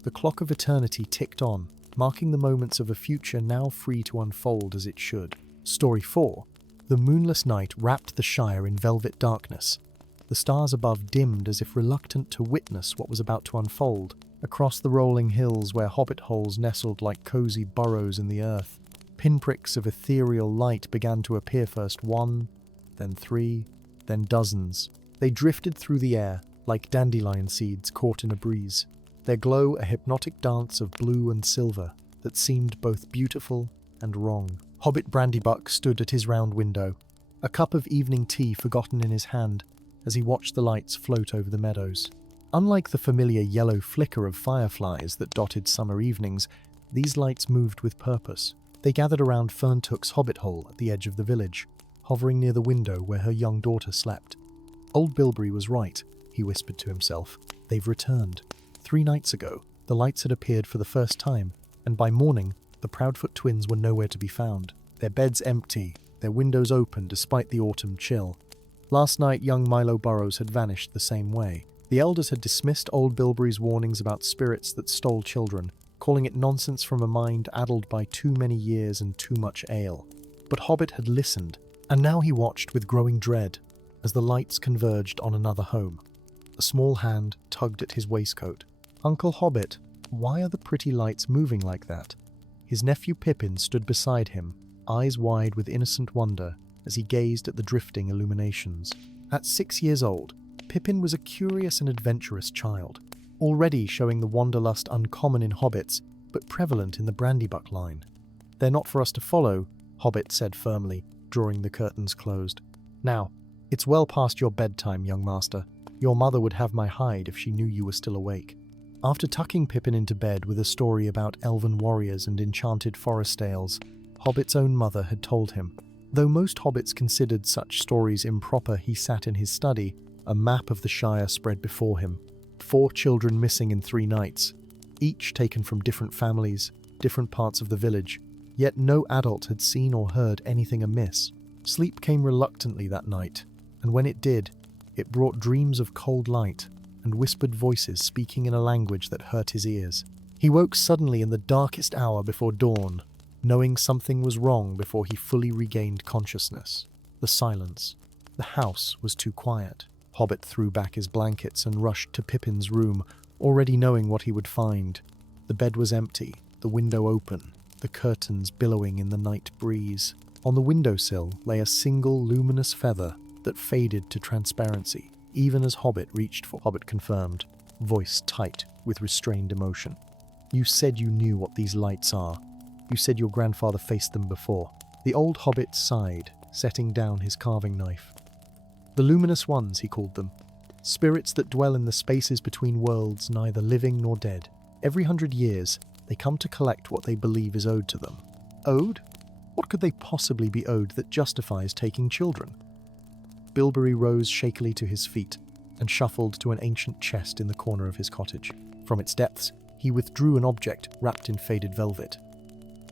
The clock of eternity ticked on, marking the moments of a future now free to unfold as it should. Story 4. The moonless night wrapped the Shire in velvet darkness. The stars above dimmed as if reluctant to witness what was about to unfold. Across the rolling hills where hobbit holes nestled like cozy burrows in the earth, Pinpricks of ethereal light began to appear, first one, then three, then dozens. They drifted through the air like dandelion seeds caught in a breeze, their glow a hypnotic dance of blue and silver that seemed both beautiful and wrong. Hobbit Brandybuck stood at his round window, a cup of evening tea forgotten in his hand as he watched the lights float over the meadows. Unlike the familiar yellow flicker of fireflies that dotted summer evenings, these lights moved with purpose. They gathered around Ferntook's hobbit hole at the edge of the village, hovering near the window where her young daughter slept. Old Bilberry was right, he whispered to himself. They've returned. 3 nights ago, the lights had appeared for the first time, and by morning, the Proudfoot twins were nowhere to be found. Their beds empty, their windows open despite the autumn chill. Last night, young Milo Burrows had vanished the same way. The elders had dismissed old Bilberry's warnings about spirits that stole children, calling it nonsense from a mind addled by too many years and too much ale. But Hobbit had listened, and now he watched with growing dread as the lights converged on another home. A small hand tugged at his waistcoat. "Uncle Hobbit, why are the pretty lights moving like that?" His nephew Pippin stood beside him, eyes wide with innocent wonder as he gazed at the drifting illuminations. At 6 years old, Pippin was a curious and adventurous child, already showing the wanderlust uncommon in hobbits, but prevalent in the Brandybuck line. "They're not for us to follow," Hobbit said firmly, drawing the curtains closed. "Now, it's well past your bedtime, young master. Your mother would have my hide if she knew you were still awake." After tucking Pippin into bed with a story about elven warriors and enchanted forest tales, Hobbit's own mother had told him. Though most hobbits considered such stories improper, he sat in his study, a map of the Shire spread before him. 4 children missing in 3 nights, each taken from different families, different parts of the village, yet no adult had seen or heard anything amiss. Sleep came reluctantly that night, and when it did, it brought dreams of cold light and whispered voices speaking in a language that hurt his ears. He woke suddenly in the darkest hour before dawn, knowing something was wrong before he fully regained consciousness. The silence. The house was too quiet. Hobbit threw back his blankets and rushed to Pippin's room, already knowing what he would find. The bed was empty, the window open, the curtains billowing in the night breeze. On the windowsill lay a single luminous feather that faded to transparency, even as Hobbit reached for. Hobbit confirmed, voice tight with restrained emotion. "You said you knew what these lights are. You said your grandfather faced them before." The old Hobbit sighed, setting down his carving knife. "The luminous ones," he called them. "Spirits that dwell in the spaces between worlds, neither living nor dead. Every 100 years, they come to collect what they believe is owed to them." Owed? What could they possibly be owed that justifies taking children? Bilberry rose shakily to his feet and shuffled to an ancient chest in the corner of his cottage. From its depths, he withdrew an object wrapped in faded velvet.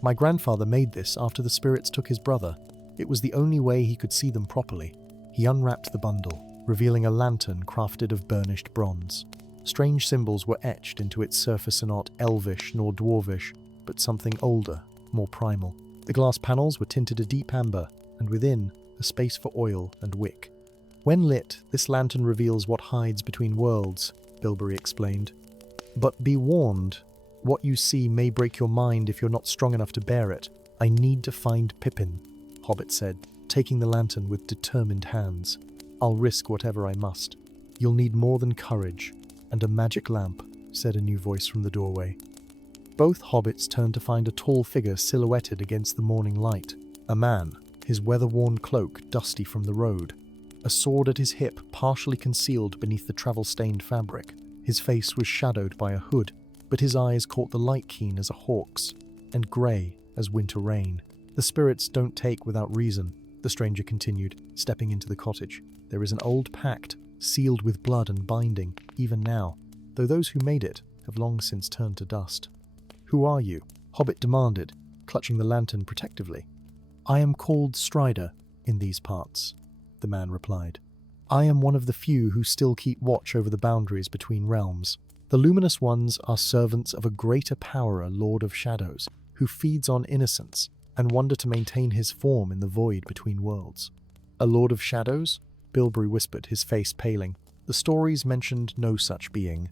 "My grandfather made this after the spirits took his brother. It was the only way he could see them properly." He unwrapped the bundle, revealing a lantern crafted of burnished bronze. Strange symbols were etched into its surface, not elvish nor dwarvish, but something older, more primal. The glass panels were tinted a deep amber, and within, a space for oil and wick. "When lit, this lantern reveals what hides between worlds," Bilberry explained. "But be warned, what you see may break your mind if you're not strong enough to bear it. I need to find Pippin," Hobbit said, taking the lantern with determined hands. "I'll risk whatever I must." "You'll need more than courage and a magic lamp," said a new voice from the doorway. Both hobbits turned to find a tall figure silhouetted against the morning light. A man, his weather-worn cloak dusty from the road, a sword at his hip partially concealed beneath the travel-stained fabric. His face was shadowed by a hood, but his eyes caught the light keen as a hawk's, and grey as winter rain. "The spirits don't take without reason," the stranger continued, stepping into the cottage. "There is an old pact, sealed with blood and binding, even now, though those who made it have long since turned to dust." "Who are you?" Hobbit demanded, clutching the lantern protectively. "I am called Strider in these parts," the man replied. "I am one of the few who still keep watch over the boundaries between realms. The luminous ones are servants of a greater power, a Lord of Shadows, who feeds on innocence and wonder to maintain his form in the void between worlds." "A Lord of Shadows?" Bilberry whispered, his face paling. "The stories mentioned no such being."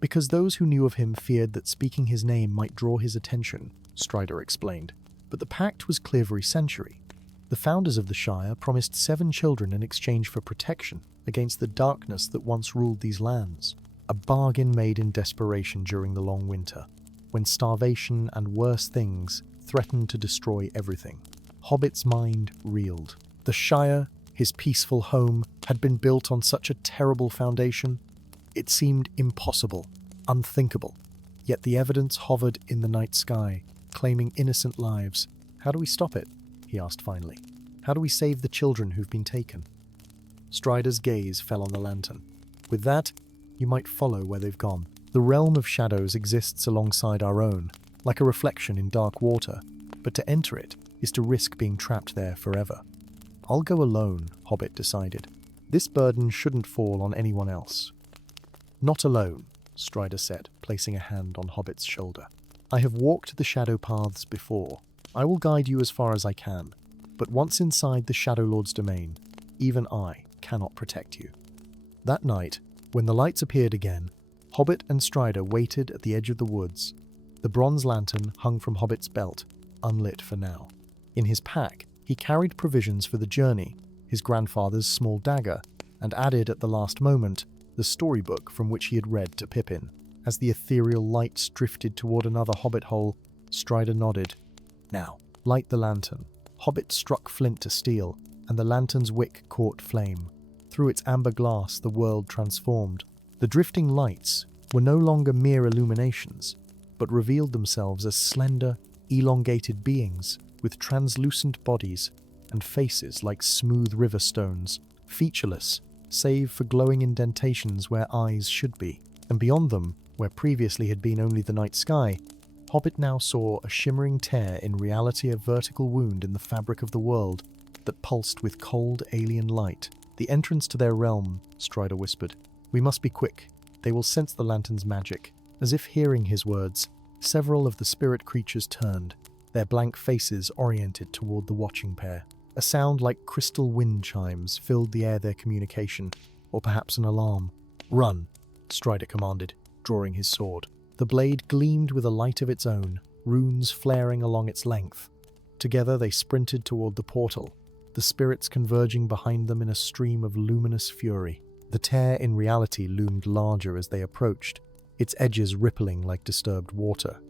"Because those who knew of him feared that speaking his name might draw his attention," Strider explained. But the pact was clear for a century. The founders of the Shire promised 7 children in exchange for protection against the darkness that once ruled these lands. A bargain made in desperation during the long winter, when starvation and worse things threatened to destroy everything. Hobbit's mind reeled. The Shire, his peaceful home, had been built on such a terrible foundation. It seemed impossible, unthinkable. Yet the evidence hovered in the night sky, claiming innocent lives. "How do we stop it?" he asked finally. "How do we save the children who've been taken?" Strider's gaze fell on the lantern. "With that, you might follow where they've gone. The realm of shadows exists alongside our own, like a reflection in dark water, but to enter it is to risk being trapped there forever." "I'll go alone," Hobbit decided. "This burden shouldn't fall on anyone else." "Not alone," Strider said, placing a hand on Hobbit's shoulder. "I have walked the shadow paths before. I will guide you as far as I can, but once inside the Shadow Lord's domain, even I cannot protect you." That night, when the lights appeared again, Hobbit and Strider waited at the edge of the woods. The bronze lantern hung from Hobbit's belt, unlit for now. In his pack, he carried provisions for the journey, his grandfather's small dagger, and added at the last moment the storybook from which he had read to Pippin. As the ethereal lights drifted toward another hobbit hole, Strider nodded. "Now, light the lantern." Hobbit struck flint to steel, and the lantern's wick caught flame. Through its amber glass, the world transformed. The drifting lights were no longer mere illuminations, but revealed themselves as slender, elongated beings with translucent bodies and faces like smooth river stones, featureless, save for glowing indentations where eyes should be. And beyond them, where previously had been only the night sky, Hobbit now saw a shimmering tear, in reality a vertical wound in the fabric of the world that pulsed with cold alien light. "The entrance to their realm," Strider whispered. "We must be quick. They will sense the lantern's magic." As if hearing his words, several of the spirit creatures turned, their blank faces oriented toward the watching pair. A sound like crystal wind chimes filled the air, their communication, or perhaps an alarm. "Run," Strider commanded, drawing his sword. The blade gleamed with a light of its own, runes flaring along its length. Together they sprinted toward the portal, the spirits converging behind them in a stream of luminous fury. The tear in reality loomed larger as they approached, its edges rippling like disturbed water.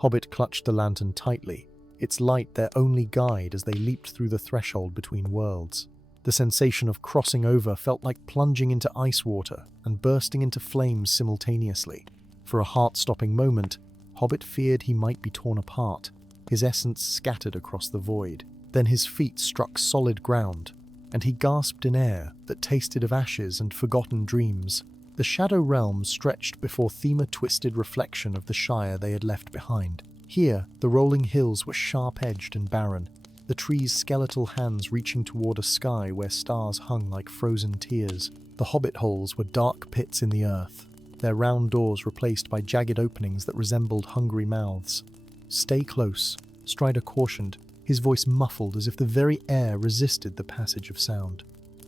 Hobbit clutched the lantern tightly, its light their only guide as they leaped through the threshold between worlds. The sensation of crossing over felt like plunging into ice water and bursting into flames simultaneously. For a heart-stopping moment, Hobbit feared he might be torn apart, his essence scattered across the void. Then his feet struck solid ground, and he gasped in air that tasted of ashes and forgotten dreams. The Shadow Realm stretched before Thema-twisted reflection of the Shire they had left behind. Here, the rolling hills were sharp-edged and barren, the trees' skeletal hands reaching toward a sky where stars hung like frozen tears. The hobbit holes were dark pits in the earth, their round doors replaced by jagged openings that resembled hungry mouths. "Stay close," Strider cautioned, his voice muffled as if the very air resisted the passage of sound.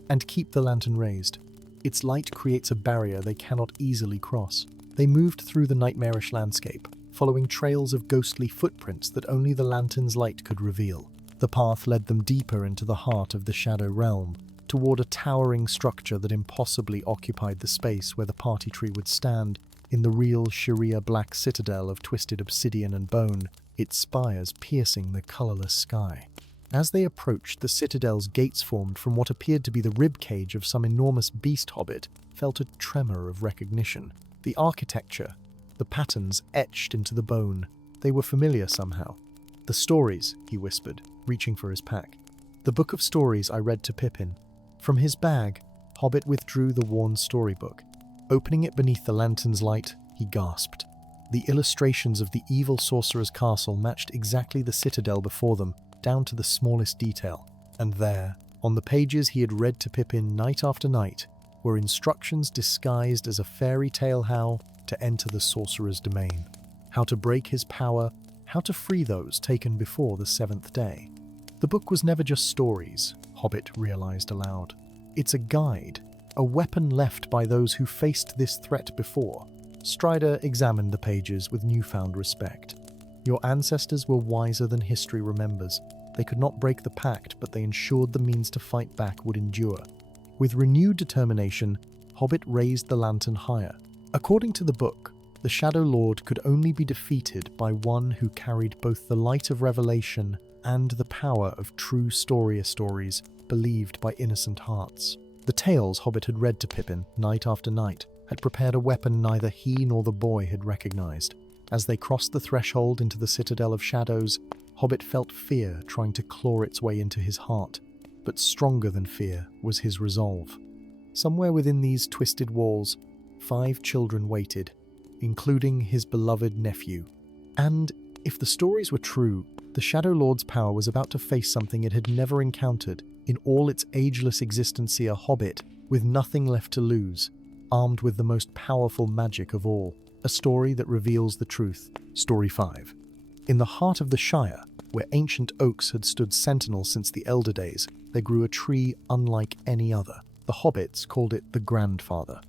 "And keep the lantern raised. Its light creates a barrier they cannot easily cross." They moved through the nightmarish landscape, following trails of ghostly footprints that only the lantern's light could reveal. The path led them deeper into the heart of the Shadow Realm, toward a towering structure that impossibly occupied the space where the party tree would stand. In the real Shire black citadel of twisted obsidian and bone, its spires piercing the colourless sky. As they approached, the citadel's gates formed from what appeared to be the ribcage of some enormous beast hobbit, felt a tremor of recognition. The architecture, the patterns etched into the bone, they were familiar somehow. "The stories," he whispered, reaching for his pack. "The book of stories I read to Pippin." From his bag, Hobbit withdrew the worn storybook. Opening it beneath the lantern's light, he gasped. The illustrations of the evil sorcerer's castle matched exactly the citadel before them, down to the smallest detail. And there, on the pages he had read to Pippin night after night, were instructions disguised as a fairy tale how to enter the sorcerer's domain, how to break his power, how to free those taken before the 7th day. The book was never just stories, Hobbit realized aloud. It's a guide, a weapon left by those who faced this threat before. Strider examined the pages with newfound respect. Your ancestors were wiser than history remembers. They could not break the pact, but they ensured the means to fight back would endure. With renewed determination, Hobbit raised the lantern higher. According to the book, the Shadow Lord could only be defeated by one who carried both the light of revelation and the power of true Storie stories believed by innocent hearts. The tales Hobbit had read to Pippin night after night had prepared a weapon neither he nor the boy had recognized. As they crossed the threshold into the Citadel of Shadows, Hobbit felt fear trying to claw its way into his heart, but stronger than fear was his resolve. Somewhere within these twisted walls, 5 children waited, including his beloved nephew. And, if the stories were true, the Shadow Lord's power was about to face something it had never encountered in all its ageless existence, a hobbit with nothing left to lose, armed with the most powerful magic of all. A story that reveals the truth. Story 5. In the heart of the Shire, where ancient oaks had stood sentinel since the Elder Days, there grew a tree unlike any other. The hobbits called it the Grandfather,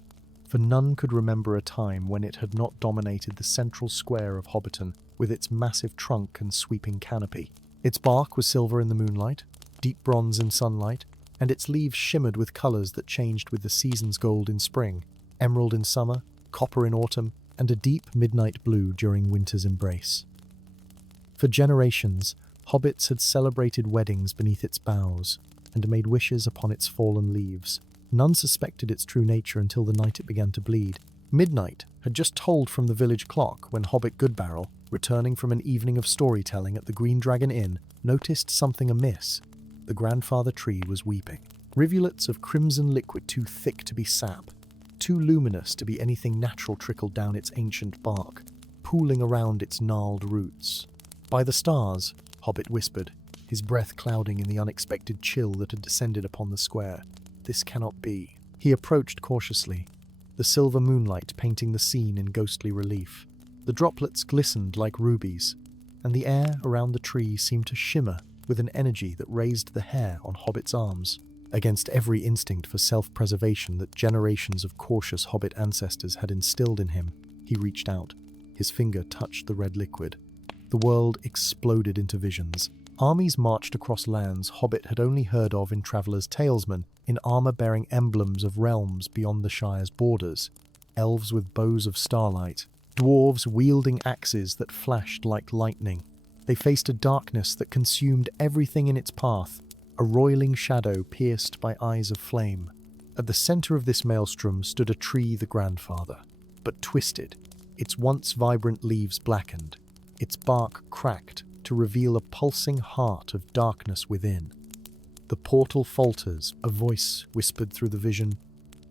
for none could remember a time when it had not dominated the central square of Hobbiton with its massive trunk and sweeping canopy. Its bark was silver in the moonlight, deep bronze in sunlight, and its leaves shimmered with colours that changed with the season's gold in spring, emerald in summer, copper in autumn, and a deep midnight blue during winter's embrace. For generations, hobbits had celebrated weddings beneath its boughs and made wishes upon its fallen leaves. None suspected its true nature until the night it began to bleed. Midnight had just tolled from the village clock when Hobbit Goodbarrel, returning from an evening of storytelling at the Green Dragon Inn, noticed something amiss. The grandfather tree was weeping. Rivulets of crimson liquid too thick to be sap, too luminous to be anything natural trickled down its ancient bark, pooling around its gnarled roots. "By the stars," Hobbit whispered, his breath clouding in the unexpected chill that had descended upon the square. "This cannot be." He approached cautiously, the silver moonlight painting the scene in ghostly relief. The droplets glistened like rubies, and the air around the tree seemed to shimmer with an energy that raised the hair on Hobbit's arms. Against every instinct for self-preservation that generations of cautious Hobbit ancestors had instilled in him, he reached out. His finger touched the red liquid. The world exploded into visions. Armies marched across lands Hobbit had only heard of in travelers' talesmen, in armor bearing emblems of realms beyond the Shire's borders. Elves with bows of starlight, dwarves wielding axes that flashed like lightning. They faced a darkness that consumed everything in its path, a roiling shadow pierced by eyes of flame. At the center of this maelstrom stood a tree, the Grandfather, but twisted, its once vibrant leaves blackened, its bark cracked to reveal a pulsing heart of darkness within. The portal falters, a voice whispered through the vision.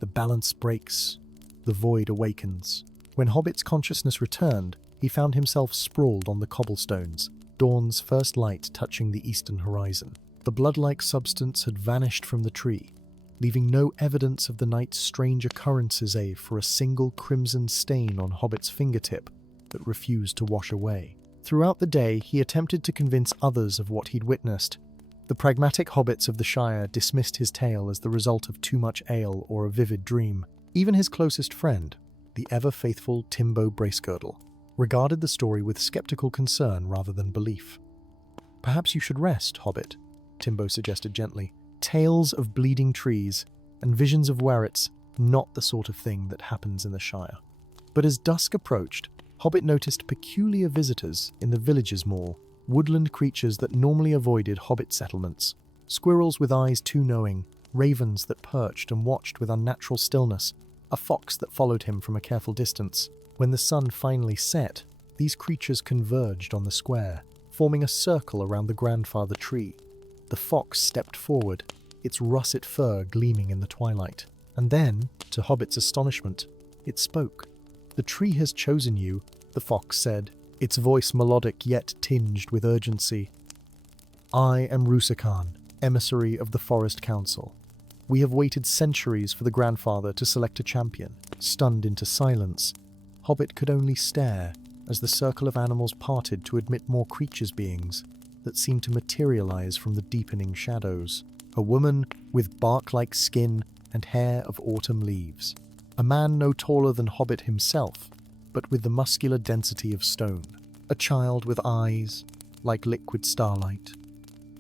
The balance breaks, the void awakens. When Hobbit's consciousness returned, he found himself sprawled on the cobblestones, dawn's first light touching the eastern horizon. The blood-like substance had vanished from the tree, leaving no evidence of the night's strange occurrences save for a single crimson stain on Hobbit's fingertip that refused to wash away. Throughout the day, he attempted to convince others of what he'd witnessed. The pragmatic hobbits of the Shire dismissed his tale as the result of too much ale or a vivid dream. Even his closest friend, the ever-faithful Timbo Bracegirdle, regarded the story with skeptical concern rather than belief. "Perhaps you should rest, Hobbit," Timbo suggested gently. "Tales of bleeding trees and visions of werets, not the sort of thing that happens in the Shire." But as dusk approached, Hobbit noticed peculiar visitors in the village's mall, woodland creatures that normally avoided Hobbit settlements. Squirrels with eyes too knowing, ravens that perched and watched with unnatural stillness, a fox that followed him from a careful distance. When the sun finally set, these creatures converged on the square, forming a circle around the grandfather tree. The fox stepped forward, its russet fur gleaming in the twilight. And then, to Hobbit's astonishment, it spoke. "The tree has chosen you," the fox said, its voice melodic yet tinged with urgency. "I am Rusakan, emissary of the Forest Council. We have waited centuries for the grandfather to select a champion." Stunned into silence, Hobbit could only stare as the circle of animals parted to admit more creatures beings that seemed to materialize from the deepening shadows. A woman with bark-like skin and hair of autumn leaves. A man no taller than Hobbit himself, but with the muscular density of stone. a child with eyes like liquid starlight.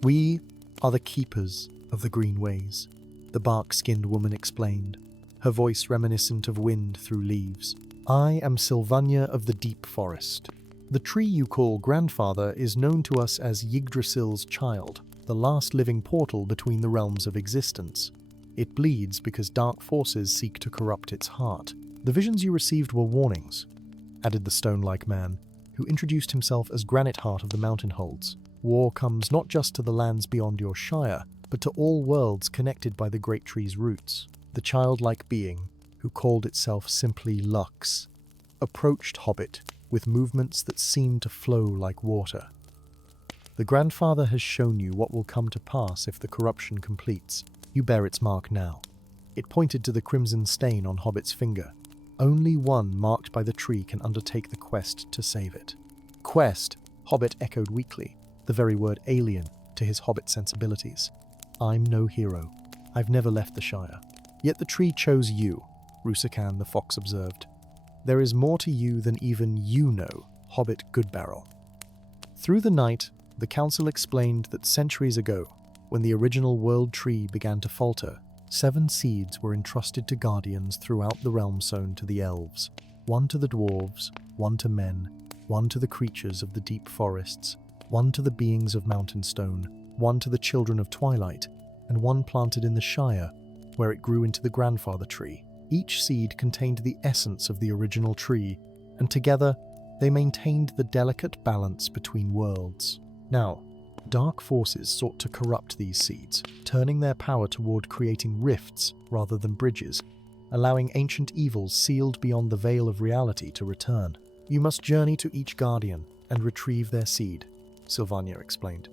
"We are the keepers of the green ways," the bark-skinned woman explained, her voice reminiscent of wind through leaves. "I am Sylvania of the deep forest. The tree you call grandfather is known to us as Yggdrasil's child, the last living portal between the realms of existence. It bleeds because dark forces seek to corrupt its heart. The visions you received were warnings," added the stone-like man, who introduced himself as Granite Heart of the Mountain Holds. "War comes not just to the lands beyond your Shire, but to all worlds connected by the great tree's roots." The childlike being, who called itself simply Lux, approached Hobbit with movements that seemed to flow like water. "The grandfather has shown you what will come to pass if the corruption completes. You bear its mark now." It pointed to the crimson stain on Hobbit's finger. "Only one marked by the tree can undertake the quest to save it." "Quest," Hobbit echoed weakly, the very word alien to his Hobbit sensibilities. "I'm no hero. I've never left the Shire." "Yet the tree chose you," Rusakan the fox observed. "There is more to you than even you know, Hobbit Goodbarrel." Through the night, the council explained that centuries ago, when the original world tree began to falter, 7 seeds were entrusted to guardians throughout the realm zone to the elves, 1 to the dwarves, 1 to men, 1 to the creatures of the deep forests, 1 to the beings of mountain stone, 1 to the children of twilight, and 1 planted in the Shire, where it grew into the grandfather tree. Each seed contained the essence of the original tree, and together they maintained the delicate balance between worlds. Now, dark forces sought to corrupt these seeds, turning their power toward creating rifts rather than bridges, allowing ancient evils sealed beyond the veil of reality to return. "You must journey to each guardian and retrieve their seed," Sylvania explained.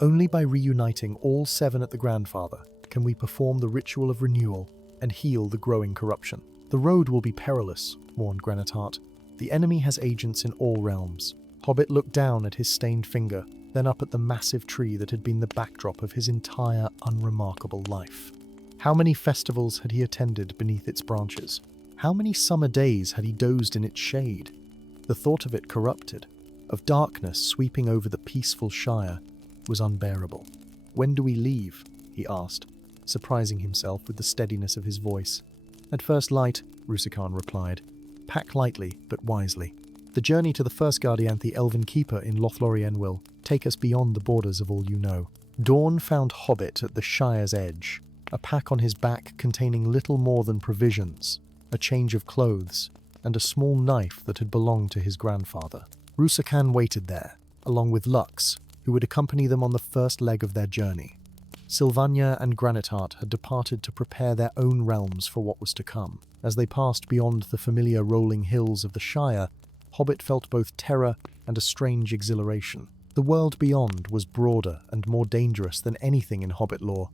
"Only by reuniting all 7 at the grandfather can we perform the ritual of renewal and heal the growing corruption." "The road will be perilous," warned Granite Heart. "The enemy has agents in all realms." Hobbit looked down at his stained finger, then up at the massive tree that had been the backdrop of his entire unremarkable life. How many festivals had he attended beneath its branches? How many summer days had he dozed in its shade? The thought of it corrupted, of darkness sweeping over the peaceful Shire, was unbearable. "When do we leave?" he asked, surprising himself with the steadiness of his voice. "At first light," Rusakan replied. "Pack lightly, but wisely. The journey to the first guardian, the Elven Keeper in Lothlorien, will take us beyond the borders of all you know." Dawn found Hobbit at the Shire's edge, a pack on his back containing little more than provisions, a change of clothes, and a small knife that had belonged to his grandfather. Rusakan waited there, along with Lux, who would accompany them on the first leg of their journey. Sylvania and Granite Heart had departed to prepare their own realms for what was to come. As they passed beyond the familiar rolling hills of the Shire, Hobbit felt both terror and a strange exhilaration. The world beyond was broader and more dangerous than anything in Hobbit lore,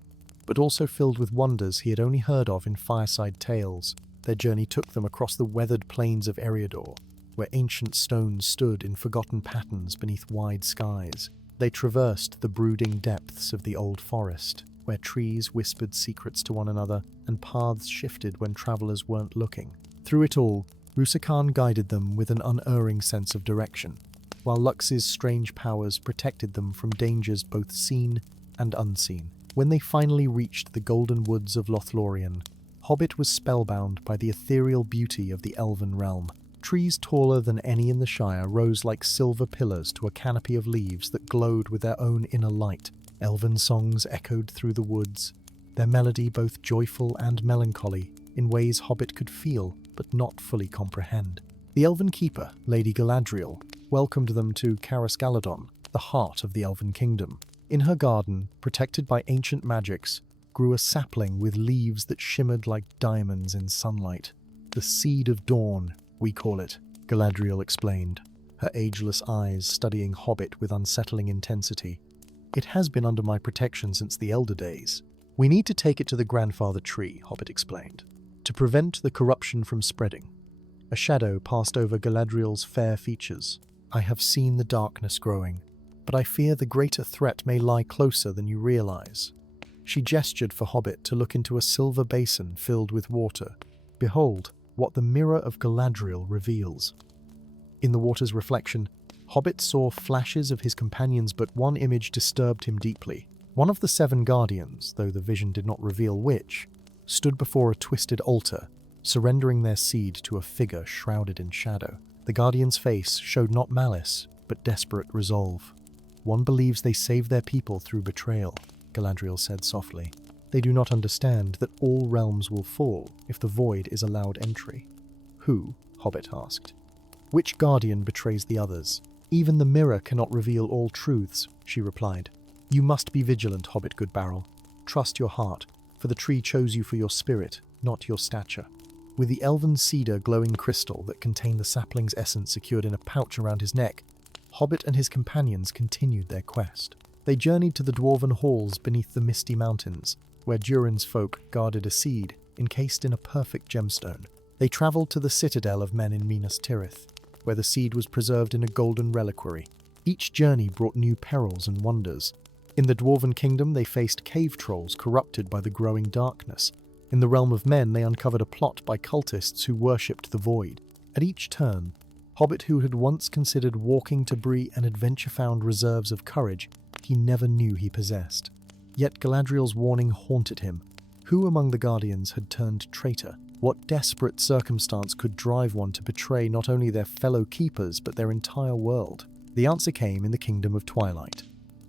but also filled with wonders he had only heard of in fireside tales. Their journey took them across the weathered plains of Eriador, where ancient stones stood in forgotten patterns beneath wide skies. They traversed the brooding depths of the old forest, where trees whispered secrets to one another and paths shifted when travelers weren't looking. Through it all, Rusakan guided them with an unerring sense of direction, while Lux's strange powers protected them from dangers both seen and unseen. When they finally reached the golden woods of Lothlorien, Hobbit was spellbound by the ethereal beauty of the elven realm. Trees taller than any in the Shire rose like silver pillars to a canopy of leaves that glowed with their own inner light. Elven songs echoed through the woods, their melody both joyful and melancholy, in ways Hobbit could feel but not fully comprehend. The Elven Keeper, Lady Galadriel, welcomed them to Carysgaladon, the heart of the Elven Kingdom. In her garden, protected by ancient magics, grew a sapling with leaves that shimmered like diamonds in sunlight. "The Seed of Dawn, we call it," Galadriel explained, her ageless eyes studying Hobbit with unsettling intensity. "It has been under my protection since the Elder Days. We need to take it to the grandfather tree," Hobbit explained, "to prevent the corruption from spreading." A shadow passed over Galadriel's fair features. "I have seen the darkness growing, but I fear the greater threat may lie closer than you realize." She gestured for Hobbit to look into a silver basin filled with water. "Behold what the mirror of Galadriel reveals." In the water's reflection, Hobbit saw flashes of his companions, but one image disturbed him deeply. One of the 7 guardians, though the vision did not reveal which, stood before a twisted altar, surrendering their seed to a figure shrouded in shadow. The guardian's face showed not malice, but desperate resolve. "One believes they saved their people through betrayal," Galadriel said softly. "They do not understand that all realms will fall if the void is allowed entry." "Who?" Hobbit asked. "Which guardian betrays the others? Even the mirror cannot reveal all truths," she replied. "You must be vigilant, Hobbit Goodbarrel. Trust your heart, for the tree chose you for your spirit, not your stature." With the elven cedar glowing crystal that contained the sapling's essence secured in a pouch around his neck, Hobbit and his companions continued their quest. They journeyed to the dwarven halls beneath the misty mountains, where Durin's folk guarded a seed encased in a perfect gemstone. They travelled to the citadel of men in Minas Tirith, where the seed was preserved in a golden reliquary. Each journey brought new perils and wonders. In the dwarven kingdom, they faced cave trolls corrupted by the growing darkness. In the realm of men, they uncovered a plot by cultists who worshipped the void. At each turn, Hobbit, who had once considered walking to Bree and adventure, found reserves of courage he never knew he possessed. Yet Galadriel's warning haunted him. Who among the Guardians had turned traitor? What desperate circumstance could drive one to betray not only their fellow keepers but their entire world? The answer came in the Kingdom of Twilight,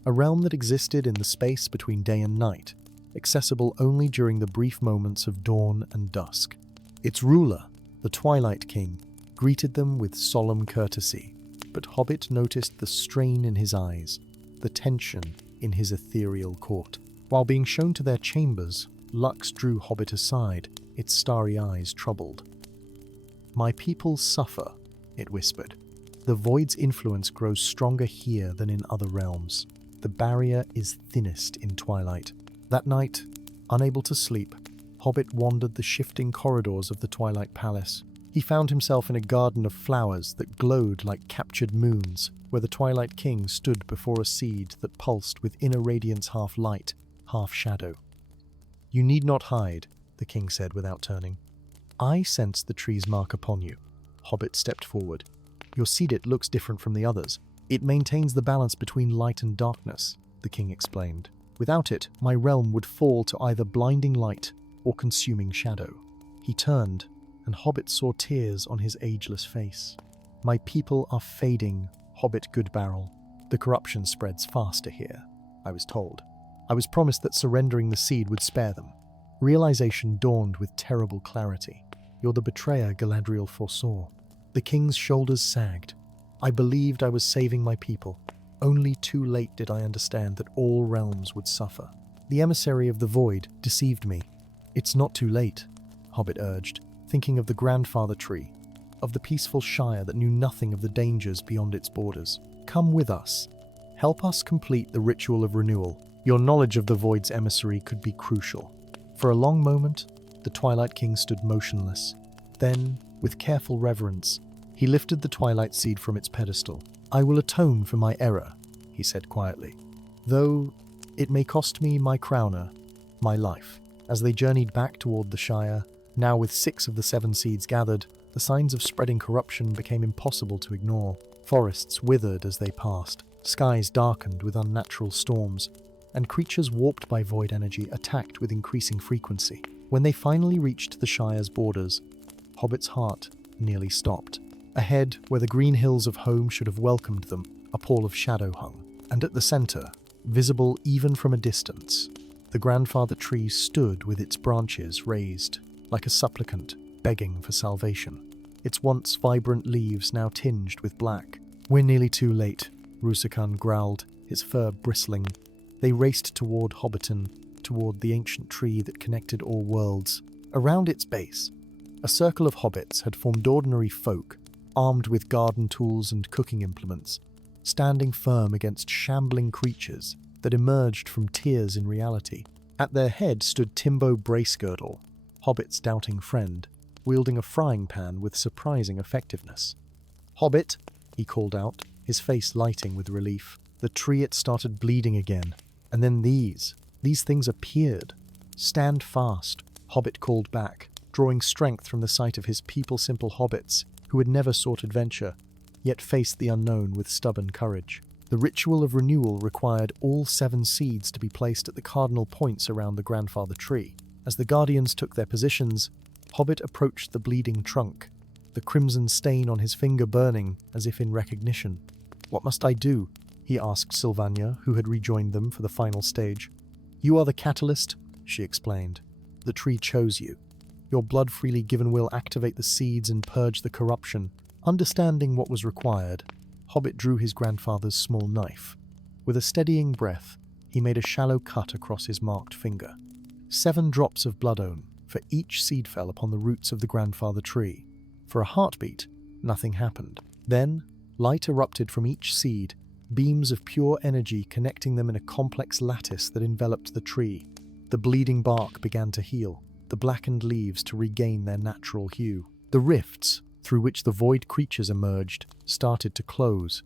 a realm that existed in the space between day and night, accessible only during the brief moments of dawn and dusk. Its ruler, the Twilight King, greeted them with solemn courtesy, but Hobbit noticed the strain in his eyes, the tension in his ethereal court. While being shown to their chambers, Lux drew Hobbit aside, its starry eyes troubled. "My people suffer," it whispered. "The void's influence grows stronger here than in other realms. The barrier is thinnest in Twilight." That night, unable to sleep, Hobbit wandered the shifting corridors of the Twilight Palace. He found himself in a garden of flowers that glowed like captured moons, where the Twilight King stood before a seed that pulsed with inner radiance, half light, half shadow. "You need not hide," the king said without turning. "I sense the tree's mark upon you." Hobbit stepped forward. "Your seed looks different from the others. It maintains the balance between light and darkness," the king explained. "Without it, my realm would fall to either blinding light or consuming shadow." He turned, and Hobbit saw tears on his ageless face. "My people are fading, Hobbit Goodbarrel. The corruption spreads faster here, I was told. I was promised that surrendering the seed would spare them." Realization dawned with terrible clarity. "You're the betrayer Galadriel foresaw." The king's shoulders sagged. "I believed I was saving my people. Only too late did I understand that all realms would suffer. The emissary of the void deceived me." "It's not too late," Hobbit urged, thinking of the grandfather tree, of the peaceful Shire that knew nothing of the dangers beyond its borders. "Come with us. Help us complete the ritual of renewal. Your knowledge of the void's emissary could be crucial." For a long moment, the Twilight King stood motionless. Then, with careful reverence, he lifted the Twilight Seed from its pedestal. "I will atone for my error," he said quietly, "though it may cost me my crowner, my life." As they journeyed back toward the Shire, now with 6 of the 7 seeds gathered, the signs of spreading corruption became impossible to ignore. Forests withered as they passed, skies darkened with unnatural storms, and creatures warped by void energy attacked with increasing frequency. When they finally reached the Shire's borders, Hobbit's heart nearly stopped. Ahead, where the green hills of home should have welcomed them, a pall of shadow hung, and at the center, visible even from a distance, the grandfather tree stood with its branches raised, like a supplicant begging for salvation. Its once vibrant leaves now tinged with black. "We're nearly too late," Rusakan growled, his fur bristling. They raced toward Hobbiton, toward the ancient tree that connected all worlds. Around its base, a circle of hobbits had formed, ordinary folk, armed with garden tools and cooking implements, standing firm against shambling creatures that emerged from tears in reality. At their head stood Timbo Bracegirdle, Hobbit's doubting friend, wielding a frying pan with surprising effectiveness. "Hobbit," he called out, his face lighting with relief. The tree had started bleeding again, and then these things appeared. "Stand fast," Hobbit called back, drawing strength from the sight of his people, simple hobbits who had never sought adventure. yet faced the unknown with stubborn courage. The ritual of renewal required all 7 seeds to be placed at the cardinal points around the grandfather tree. As the guardians took their positions, Hobbit approached the bleeding trunk, the crimson stain on his finger burning as if in recognition. "What must I do?" he asked Sylvania, who had rejoined them for the final stage. "You are the catalyst," she explained. "The tree chose you. Your blood freely given will activate the seeds and purge the corruption." Understanding what was required, Hobbit drew his grandfather's small knife. With a steadying breath, he made a shallow cut across his marked finger. 7 drops of blood for each seed fell upon the roots of the grandfather tree. For a heartbeat, nothing happened. Then, light erupted from each seed, beams of pure energy connecting them in a complex lattice that enveloped the tree. The bleeding bark began to heal, the blackened leaves to regain their natural hue. The rifts, through which the void creatures emerged, started to close,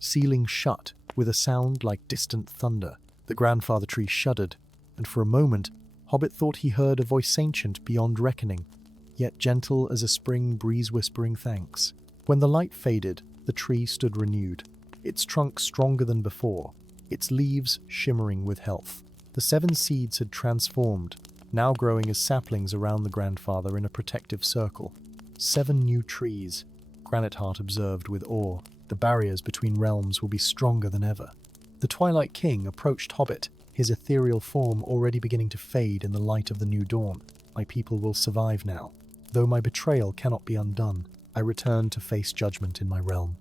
sealing shut with a sound like distant thunder. The grandfather tree shuddered, and for a moment, Hobbit thought he heard a voice ancient beyond reckoning, yet gentle as a spring breeze whispering thanks. When the light faded, the tree stood renewed, its trunk stronger than before, its leaves shimmering with health. The 7 seeds had transformed, now growing as saplings around the grandfather in a protective circle. 7 new trees, Granite Heart observed with awe. The barriers between realms will be stronger than ever. The Twilight King approached Hobbit, his ethereal form already beginning to fade in the light of the new dawn. "My people will survive now. Though my betrayal cannot be undone, I return to face judgment in my realm."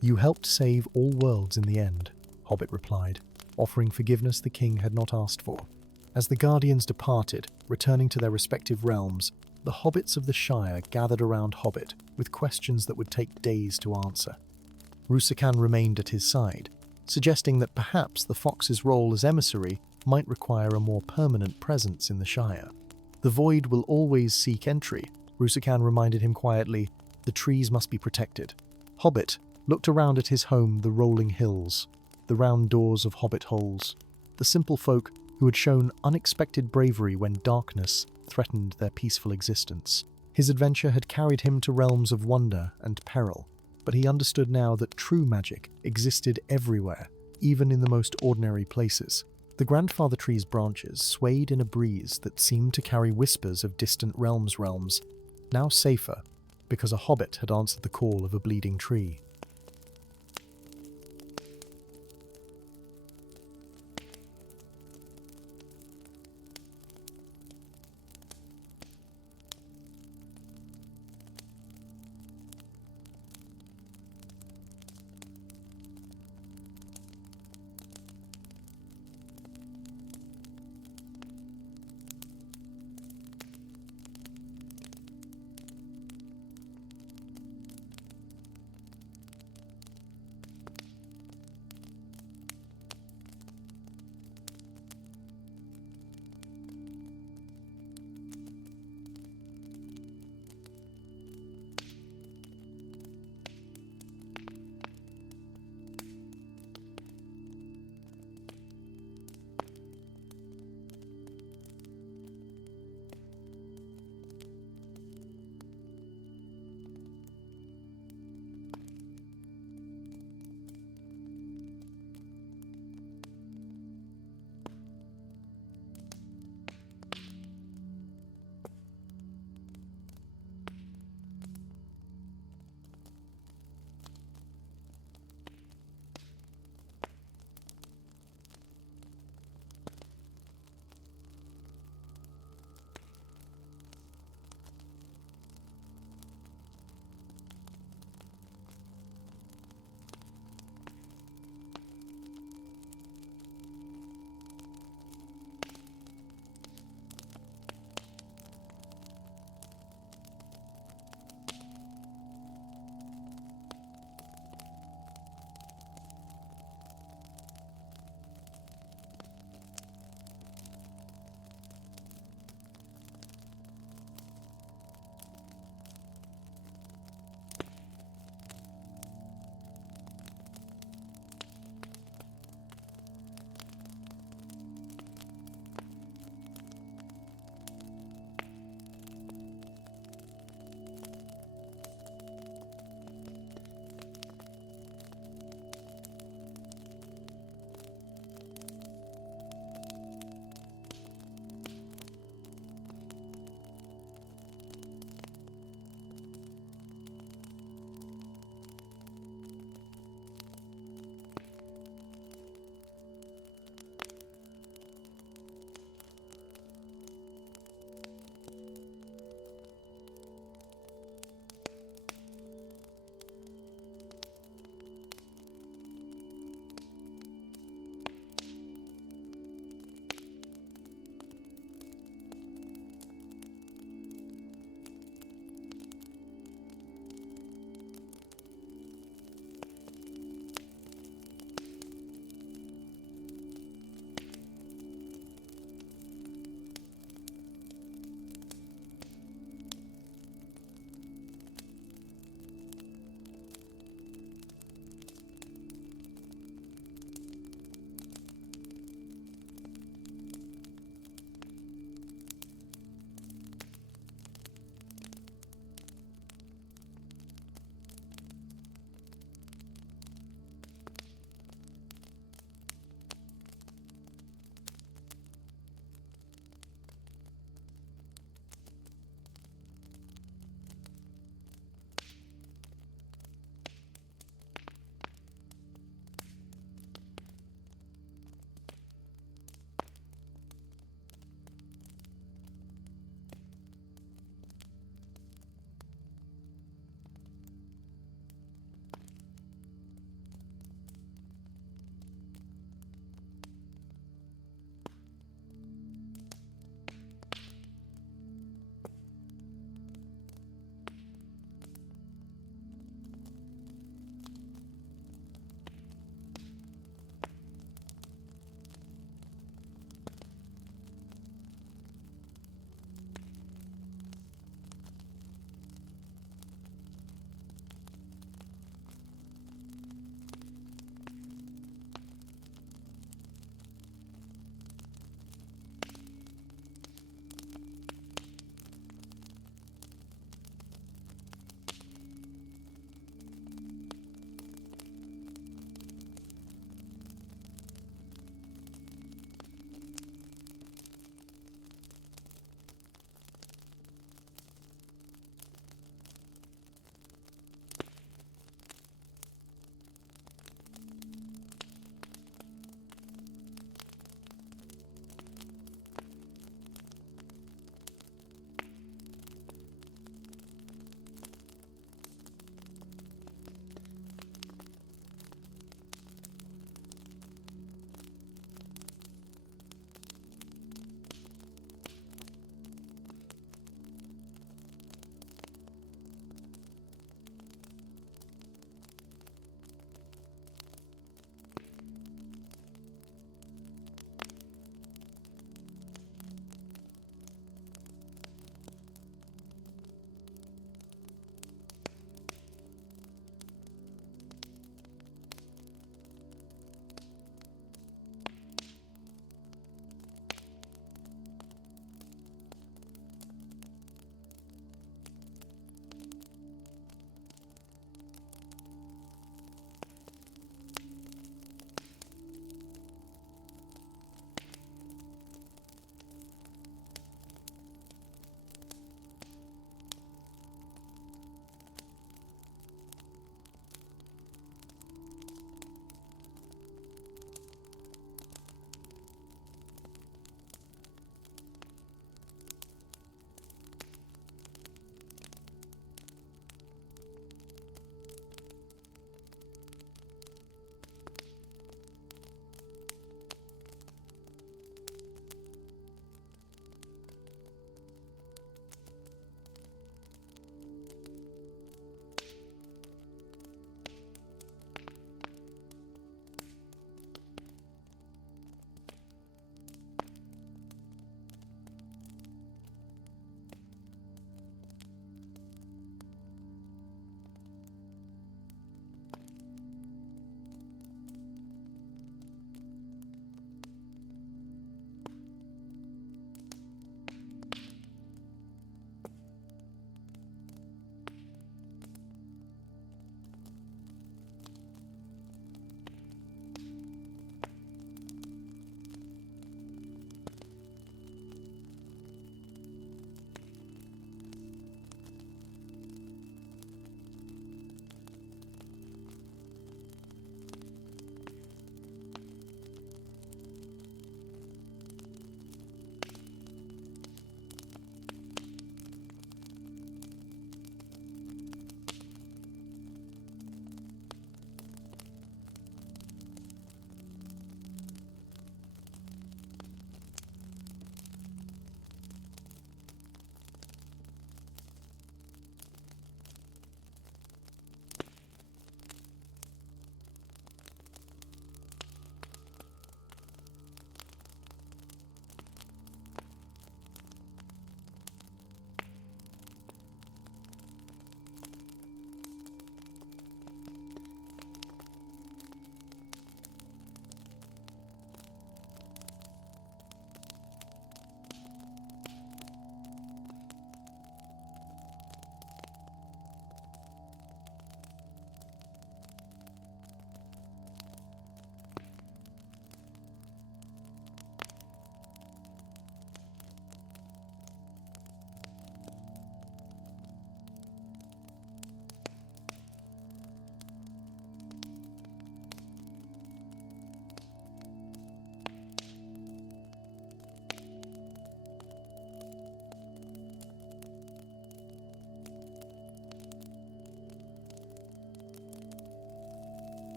"You helped save all worlds in the end," Hobbit replied, offering forgiveness the king had not asked for. As the guardians departed, returning to their respective realms, the hobbits of the Shire gathered around Hobbit with questions that would take days to answer. Rusakan remained at his side, suggesting that perhaps the fox's role as emissary might require a more permanent presence in the Shire. "The void will always seek entry," Rusakan reminded him quietly. "The trees must be protected." Hobbit looked around at his home, the rolling hills, the round doors of hobbit holes, the simple folk who had shown unexpected bravery when darkness threatened their peaceful existence. His adventure had carried him to realms of wonder and peril, but he understood now that true magic existed everywhere, even in the most ordinary places. The grandfather tree's branches swayed in a breeze that seemed to carry whispers of distant realms, now safer, because a hobbit had answered the call of a bleeding tree.